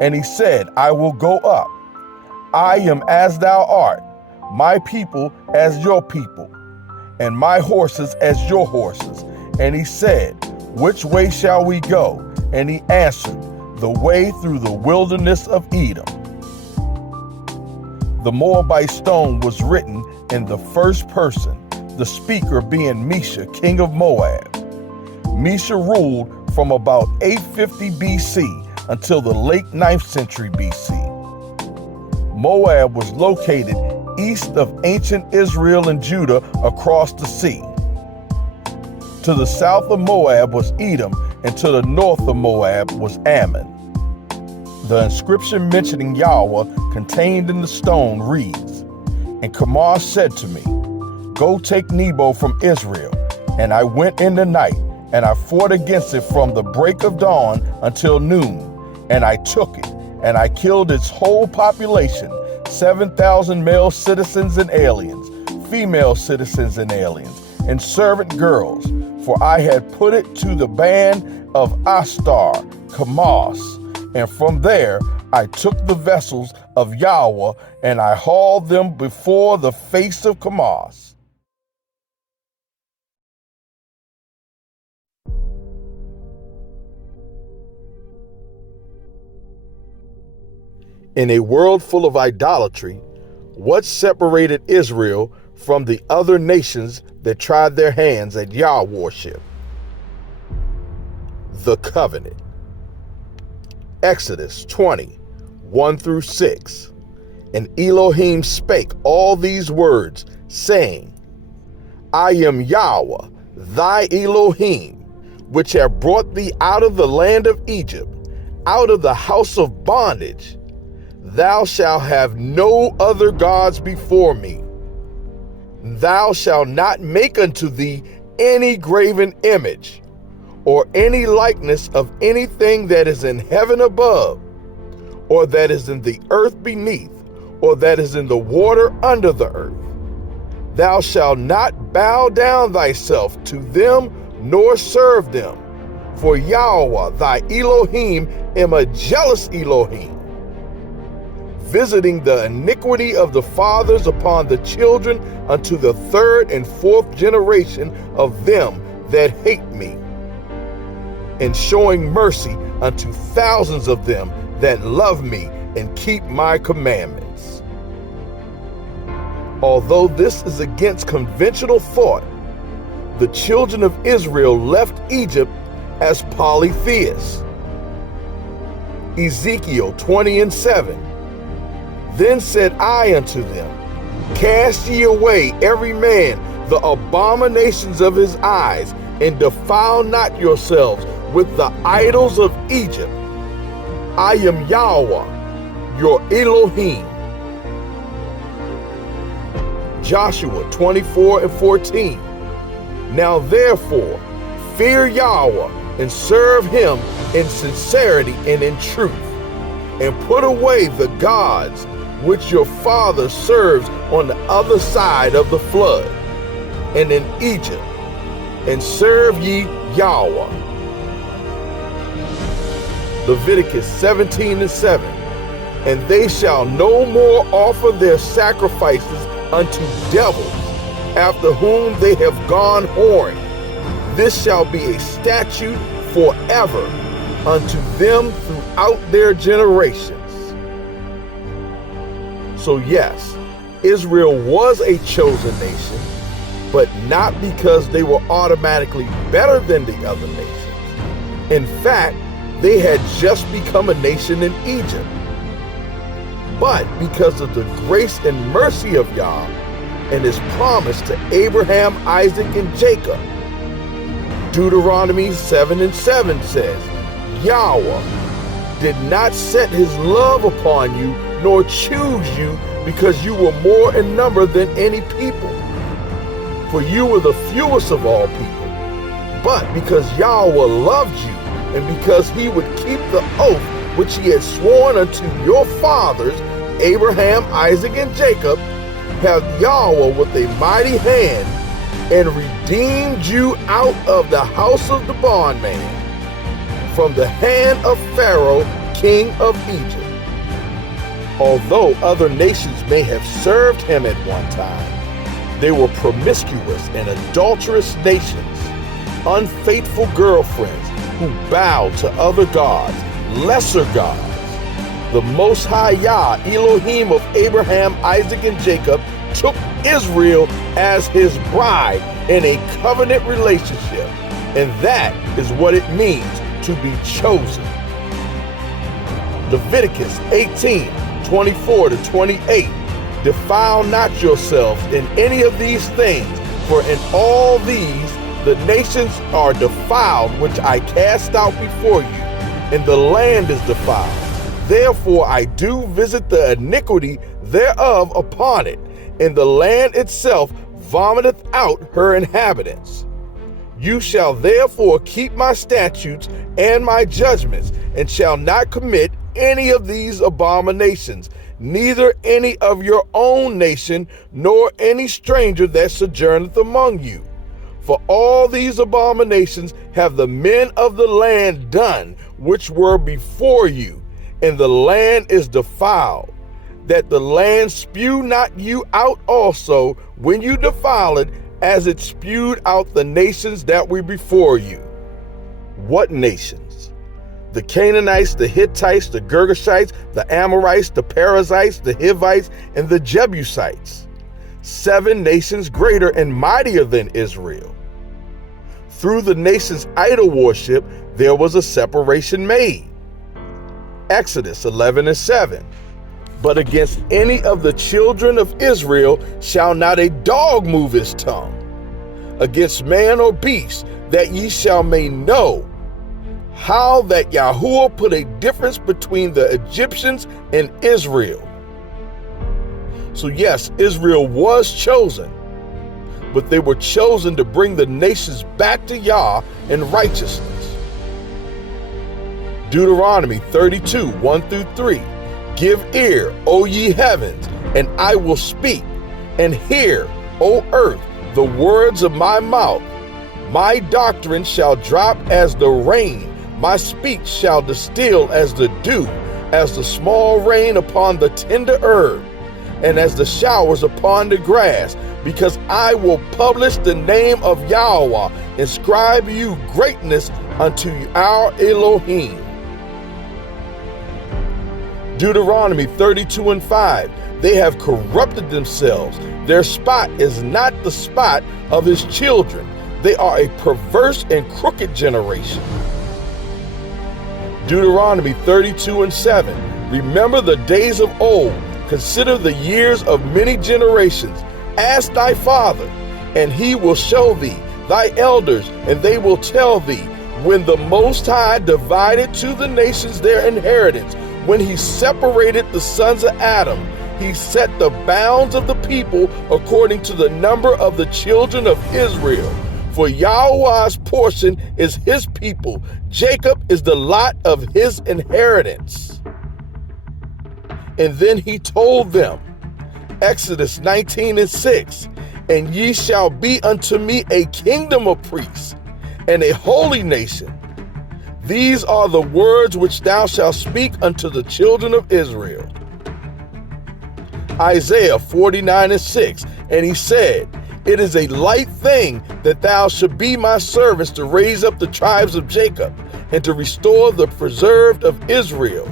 And he said, I will go up. I am as thou art, my people as your people, and my horses as your horses. And he said, which way shall we go? And he answered, the way through the wilderness of Edom. The Moabite stone was written in the first person, the speaker being Mesha, king of Moab. Mesha ruled from about 850 BC until the late 9th century BC. Moab was located east of ancient Israel and Judah across the sea. To the south of Moab was Edom, and to the north of Moab was Ammon. The inscription mentioning Yahweh contained in the stone reads, and Chemosh said to me, go take Nebo from Israel. And I went in the night, and I fought against it from the break of dawn until noon. And I took it, and I killed its whole population, 7,000 male citizens and aliens, female citizens and aliens, and servant girls. For I had put it to the band of Astar, Chemosh. And from there I took the vessels of Yahweh, and I hauled them before the face of Chemosh. In a world full of idolatry, what separated Israel from the other nations that tried their hands at Yah worship? The covenant. Exodus 20, 1-6. And Elohim spake all these words, saying, I am Yahweh, thy Elohim, which have brought thee out of the land of Egypt, out of the house of bondage. Thou shalt have no other gods before me. Thou shalt not make unto thee any graven image, or any likeness of anything that is in heaven above, or that is in the earth beneath, or that is in the water under the earth. Thou shalt not bow down thyself to them, nor serve them. For Yahweh thy Elohim am a jealous Elohim, visiting the iniquity of the fathers upon the children unto the third and fourth generation of them that hate me, and showing mercy unto thousands of them that love me and keep my commandments. Although this is against conventional thought, the children of Israel left Egypt as polytheists. Ezekiel 20:7. Then said I unto them, cast ye away every man the abominations of his eyes, and defile not yourselves with the idols of Egypt. I am Yahweh, your Elohim. Joshua 24:14. Now therefore, fear Yahweh and serve him in sincerity and in truth, and put away the gods which your father serves on the other side of the flood, and in Egypt, and serve ye Yahweh. Leviticus 17:7. And they shall no more offer their sacrifices unto devils, after whom they have gone whoring. This shall be a statute forever unto them throughout their generations. So yes, Israel was a chosen nation, but not because they were automatically better than the other nations. In fact, they had just become a nation in Egypt. But because of the grace and mercy of Yah and his promise to Abraham, Isaac, and Jacob, Deuteronomy 7:7 says, Yahweh did not set his love upon you, nor choose you because you were more in number than any people, for you were the fewest of all people, but because Yahweh loved you, and because he would keep the oath which he had sworn unto your fathers, Abraham, Isaac, and Jacob, hath Yahweh with a mighty hand and redeemed you out of the house of the bondman, from the hand of Pharaoh, king of Egypt. Although other nations may have served him at one time, they were promiscuous and adulterous nations, unfaithful girlfriends who bowed to other gods, lesser gods. The Most High Yah, Elohim of Abraham, Isaac, and Jacob, took Israel as his bride in a covenant relationship, and that is what it means to be chosen. Leviticus 18:24-28. Defile not yourselves in any of these things, for in all these the nations are defiled which I cast out before you, and the land is defiled. Therefore I do visit the iniquity thereof upon it, and the land itself vomiteth out her inhabitants. You shall therefore keep my statutes and my judgments, and shall not commit any of these abominations, neither any of your own nation, nor any stranger that sojourneth among you. For all these abominations have the men of the land done, which were before you, and the land is defiled, that the land spew not you out also when you defile it, as it spewed out the nations that were before you. What nations? The Canaanites, the Hittites, the Girgashites, the Amorites, the Perizzites, the Hivites, and the Jebusites. 7 nations greater and mightier than Israel. Through the nations' idol worship, there was a separation made. Exodus 11:7. But against any of the children of Israel shall not a dog move his tongue, against man or beast, that ye shall may know how that Yahuwah put a difference between the Egyptians and Israel. So yes, Israel was chosen, but they were chosen to bring the nations back to Yah in righteousness. Deuteronomy 32:1-3. Give ear, O ye heavens, and I will speak, and hear, O earth, the words of my mouth. My doctrine shall drop as the rain, my speech shall distill as the dew, as the small rain upon the tender herb, and as the showers upon the grass, because I will publish the name of Yahweh, inscribe you greatness unto our Elohim. Deuteronomy 32:5. They have corrupted themselves. Their spot is not the spot of his children. They are a perverse and crooked generation. Deuteronomy 32:7. Remember the days of old. Consider the years of many generations. Ask thy father, and he will show thee, thy elders, and they will tell thee, when the Most High divided to the nations their inheritance, when he separated the sons of Adam, he set the bounds of the people according to the number of the children of Israel. For Yahweh's portion is his people. Jacob is the lot of his inheritance. And then he told them, Exodus 19:6, and ye shall be unto me a kingdom of priests and a holy nation. These are the words which thou shalt speak unto the children of Israel. Isaiah 49:6, and he said, it is a light thing that thou should be my servants to raise up the tribes of Jacob and to restore the preserved of Israel.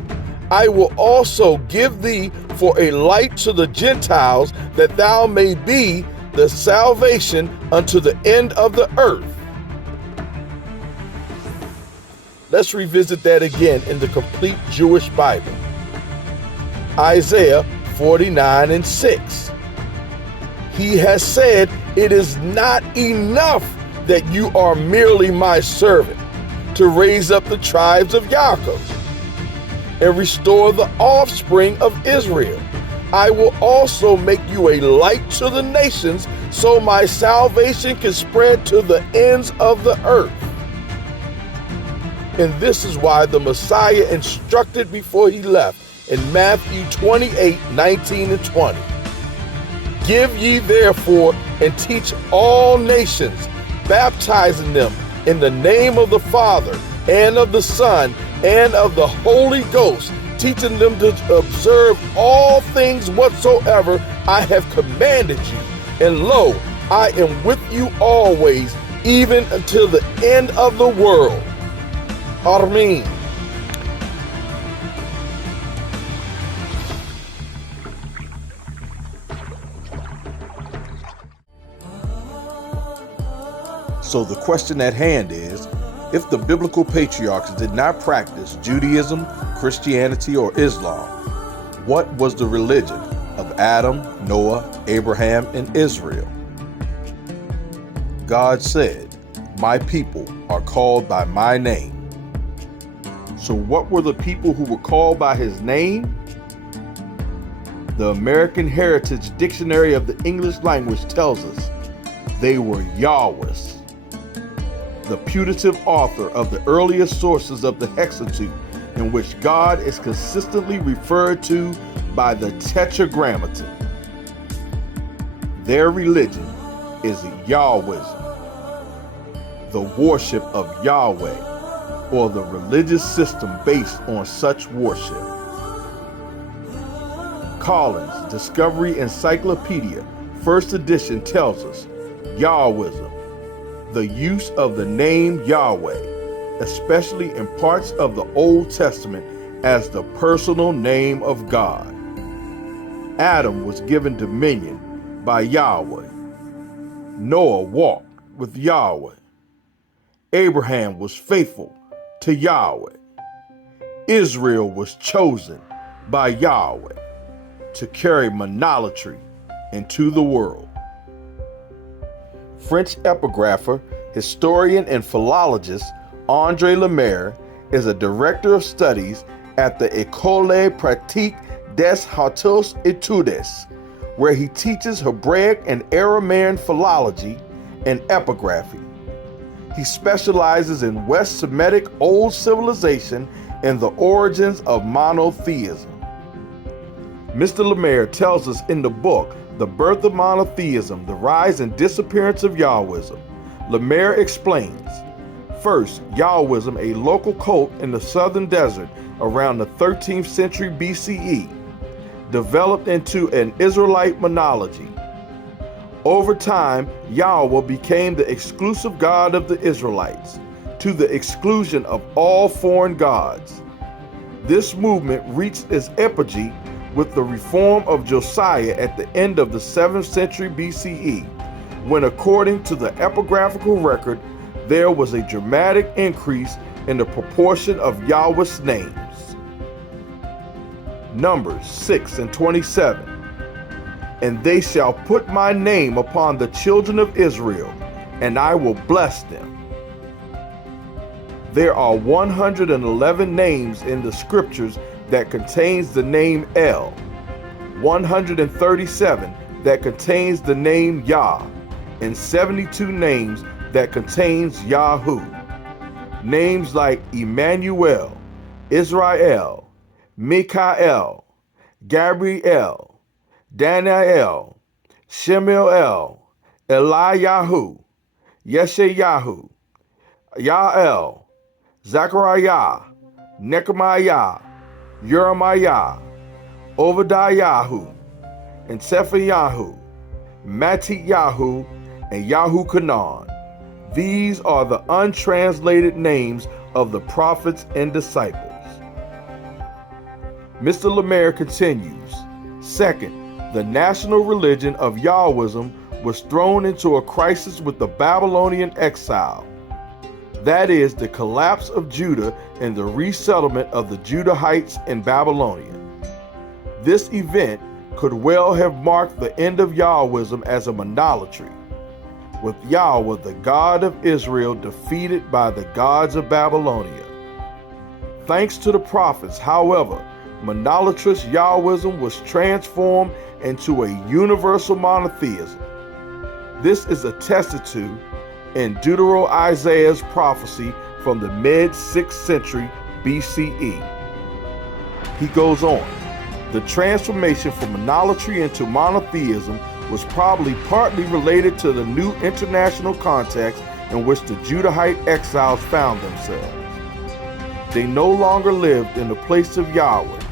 I will also give thee for a light to the Gentiles, that thou may be the salvation unto the end of the earth. Let's revisit that again in the complete Jewish Bible. Isaiah 49:6. He has said, it is not enough that you are merely my servant, to raise up the tribes of Jacob and restore the offspring of Israel. I will also make you a light to the nations, so my salvation can spread to the ends of the earth. And this is why the Messiah instructed before he left in Matthew 28:19-20. Give ye therefore and teach all nations, baptizing them in the name of the Father and of the Son and of the Holy Ghost, teaching them to observe all things whatsoever I have commanded you. And lo, I am with you always, even until the end of the world. Amen. So the question at hand is, if the biblical patriarchs did not practice Judaism, Christianity, or Islam, what was the religion of Adam, Noah, Abraham, and Israel? God said, "My people are called by my name." So what were the people who were called by his name? The American Heritage Dictionary of the English Language tells us they were Yahwehs. The putative author of the earliest sources of the Hexateuch, in which God is consistently referred to by the Tetragrammaton. Their religion is Yahwism, the worship of Yahweh, or the religious system based on such worship. Collins' Discovery Encyclopedia, first edition, tells us Yahwism, the use of the name Yahweh, especially in parts of the Old Testament, as the personal name of God. Adam was given dominion by Yahweh. Noah walked with Yahweh. Abraham was faithful to Yahweh. Israel was chosen by Yahweh to carry monolatry into the world. French epigrapher, historian, and philologist André Lemaire is a director of studies at the École Pratique des Hautes Études, where he teaches Hebraic and Aramaean philology and epigraphy. He specializes in West Semitic Old Civilization and the origins of monotheism. Mr. Lemaire tells us in the book, The Birth of Monotheism, The Rise and Disappearance of Yahwism. Lemaire explains, first, Yahwism, a local cult in the southern desert around the 13th century BCE, developed into an Israelite monology. Over time, Yahweh became the exclusive God of the Israelites, to the exclusion of all foreign gods. This movement reached its apogee with the reform of Josiah at the end of the 7th century BCE, when, according to the epigraphical record, there was a dramatic increase in the proportion of Yahweh's names. Numbers 6 and 27. And they shall put my name upon the children of Israel, and I will bless them. There are 111 names in the scriptures that contains the name El, 137 that contains the name Yah, and 72 names that contains Yahoo. Names like Emmanuel, Israel, Mikael, Gabriel, Daniel, Shemuel, Eliyahu, Yeshayahu, Yael, Zechariah, Nehemiah, Jeremiah, Obadiah, and Sephiyahu, Mattiyahu, and Yahuchanan. These are the untranslated names of the prophets and disciples. Mr. Lemaire continues, second, the national religion of Yahwism was thrown into a crisis with the Babylonian exile. That is, the collapse of Judah and the resettlement of the Judahites in Babylonia. This event could well have marked the end of Yahwism as a monolatry, with Yahweh, the God of Israel, defeated by the gods of Babylonia. Thanks to the prophets, however, monolatrous Yahwism was transformed into a universal monotheism. This is attested to in Deutero-Isaiah's prophecy from the mid-6th century BCE. He goes on, the transformation from monolatry into monotheism was probably partly related to the new international context in which the Judahite exiles found themselves. They no longer lived in the place of Yahweh,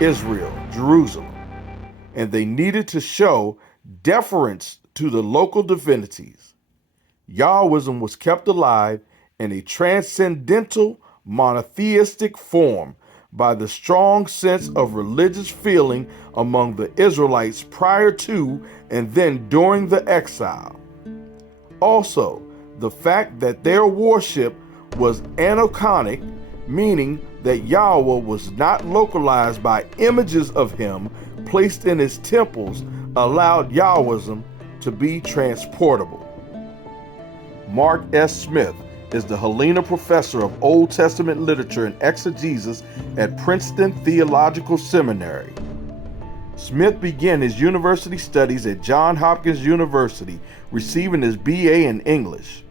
Israel, Jerusalem, and they needed to show deference to the local divinities. Yahwism was kept alive in a transcendental monotheistic form by the strong sense of religious feeling among the Israelites prior to and then during the exile. Also, the fact that their worship was aniconic, meaning that Yahweh was not localized by images of him placed in his temples, allowed Yahwism to be transportable. Mark S. Smith is the Helena Professor of Old Testament Literature and Exegesis at Princeton Theological Seminary. Smith began his university studies at Johns Hopkins University, receiving his BA in English.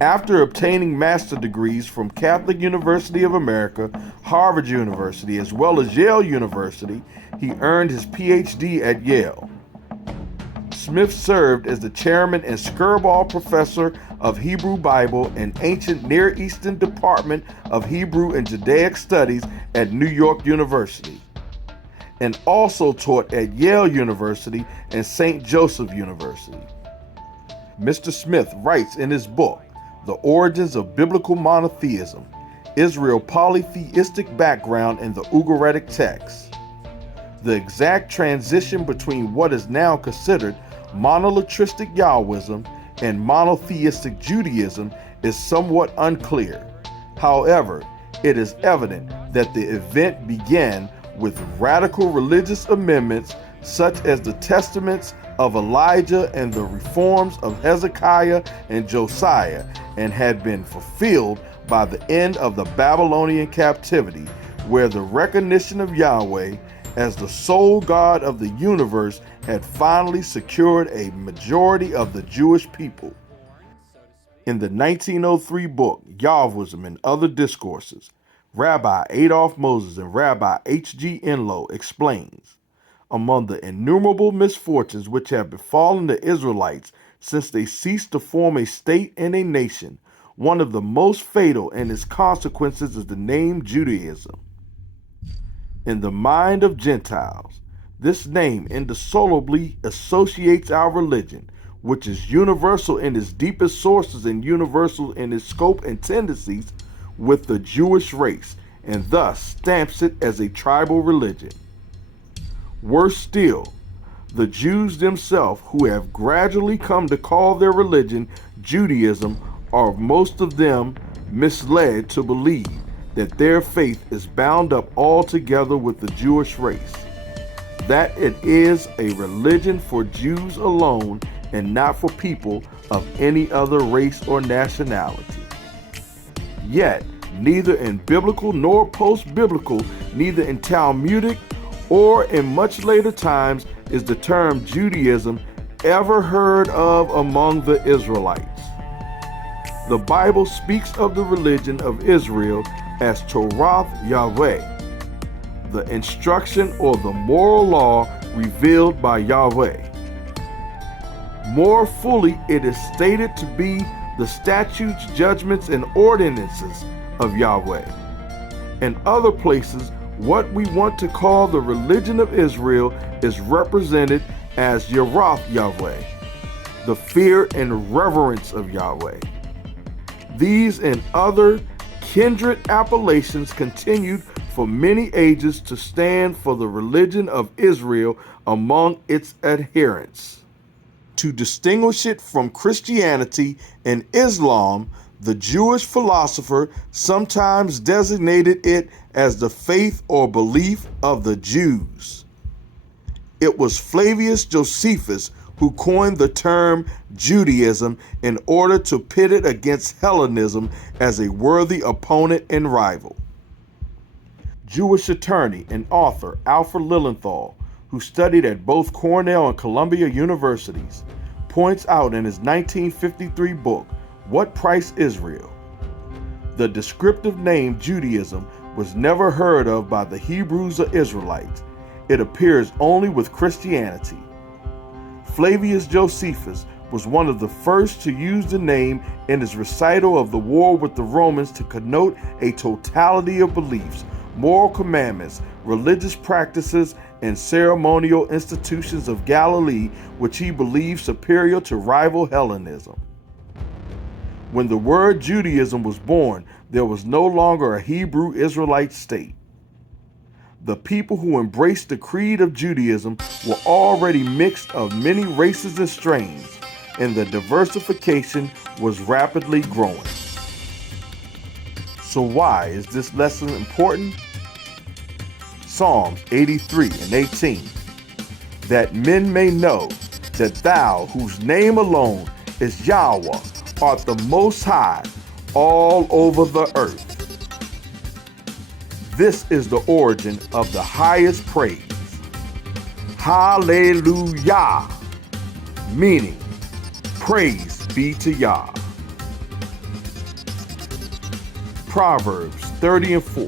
After obtaining master's degrees from Catholic University of America, Harvard University, as well as Yale University, he earned his PhD at Yale. Smith served as the chairman and Skirball Professor of Hebrew Bible and Ancient Near Eastern Department of Hebrew and Judaic Studies at New York University, and also taught at Yale University and St. Joseph University. Mr. Smith writes in his book, The Origins of Biblical Monotheism, Israel's Polytheistic Background in the Ugaritic Text. The exact transition between what is now considered monolitristic Yahwism and monotheistic Judaism is somewhat unclear. However, it is evident that the event began with radical religious amendments such as the testaments of Elijah and the reforms of Hezekiah and Josiah, and had been fulfilled by the end of the Babylonian captivity, where the recognition of Yahweh as the sole God of the universe had finally secured a majority of the Jewish people. In the 1903 book, Yahwism and Other Discourses, Rabbi Adolph Moses and Rabbi H.G. Enlow explains, among the innumerable misfortunes which have befallen the Israelites since they ceased to form a state and a nation, one of the most fatal and its consequences is the name Judaism. In the mind of Gentiles, this name indissolubly associates our religion, which is universal in its deepest sources and universal in its scope and tendencies, with the Jewish race, and thus stamps it as a tribal religion. Worse still, the Jews themselves, who have gradually come to call their religion Judaism, are most of them misled to believe that their faith is bound up altogether with the Jewish race, that it is a religion for Jews alone and not for people of any other race or nationality. Yet, neither in biblical nor post-biblical, neither in Talmudic or in much later times is the term Judaism ever heard of among the Israelites. The Bible speaks of the religion of Israel as Torath Yahweh, the instruction or the moral law revealed by Yahweh. More fully, it is stated to be the statutes, judgments, and ordinances of Yahweh. In other places, what we want to call the religion of Israel is represented as Yirath Yahweh, the fear and reverence of Yahweh. These and other kindred appellations continued for many ages to stand for the religion of Israel among its adherents. To distinguish it from Christianity and Islam, the Jewish philosopher sometimes designated it as the faith or belief of the Jews. It was Flavius Josephus who coined the term Judaism in order to pit it against Hellenism as a worthy opponent and rival. Jewish attorney and author Alfred Lilienthal, who studied at both Cornell and Columbia universities, points out in his 1953 book, What Price Israel? The descriptive name Judaism was never heard of by the Hebrews or Israelites. It appears only with Christianity. Flavius Josephus was one of the first to use the name in his recital of the war with the Romans to connote a totality of beliefs, moral commandments, religious practices, and ceremonial institutions of Galilee, which he believed superior to rival Hellenism. When the word Judaism was born, there was no longer a Hebrew Israelite state. The people who embraced the creed of Judaism were already mixed of many races and strains, and the diversification was rapidly growing. So why is this lesson important? Psalms 83 and 18, that men may know that thou, whose name alone is Yahweh, art the Most High all over the earth. This is the origin of the highest praise. Hallelujah, meaning praise be to Yah. Proverbs 30 and 4.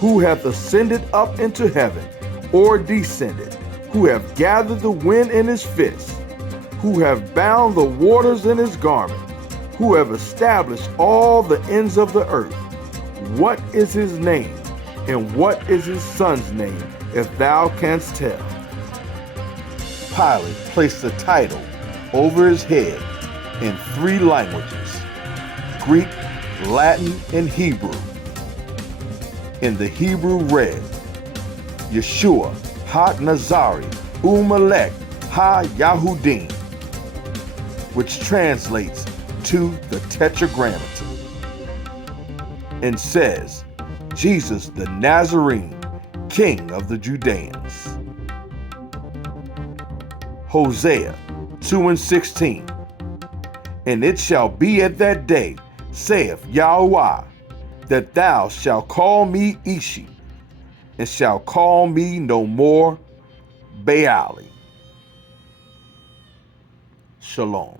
Who hath ascended up into heaven, or descended? Who hath gathered the wind in his fist? Who have bound the waters in his garment? Who have established all the ends of the earth? What is his name, and what is his son's name, if thou canst tell? Pilate placed the title over his head in 3 languages, Greek, Latin, and Hebrew. In the Hebrew read, Yeshua ha-Nazari u'melech ha-Yahudim, which translates to the Tetragrammaton, and says, Jesus the Nazarene, King of the Judeans. Hosea 2 and 16. And it shall be at that day, saith Yahweh, that thou shalt call me Ishi, and shalt call me no more Baali. Shalom.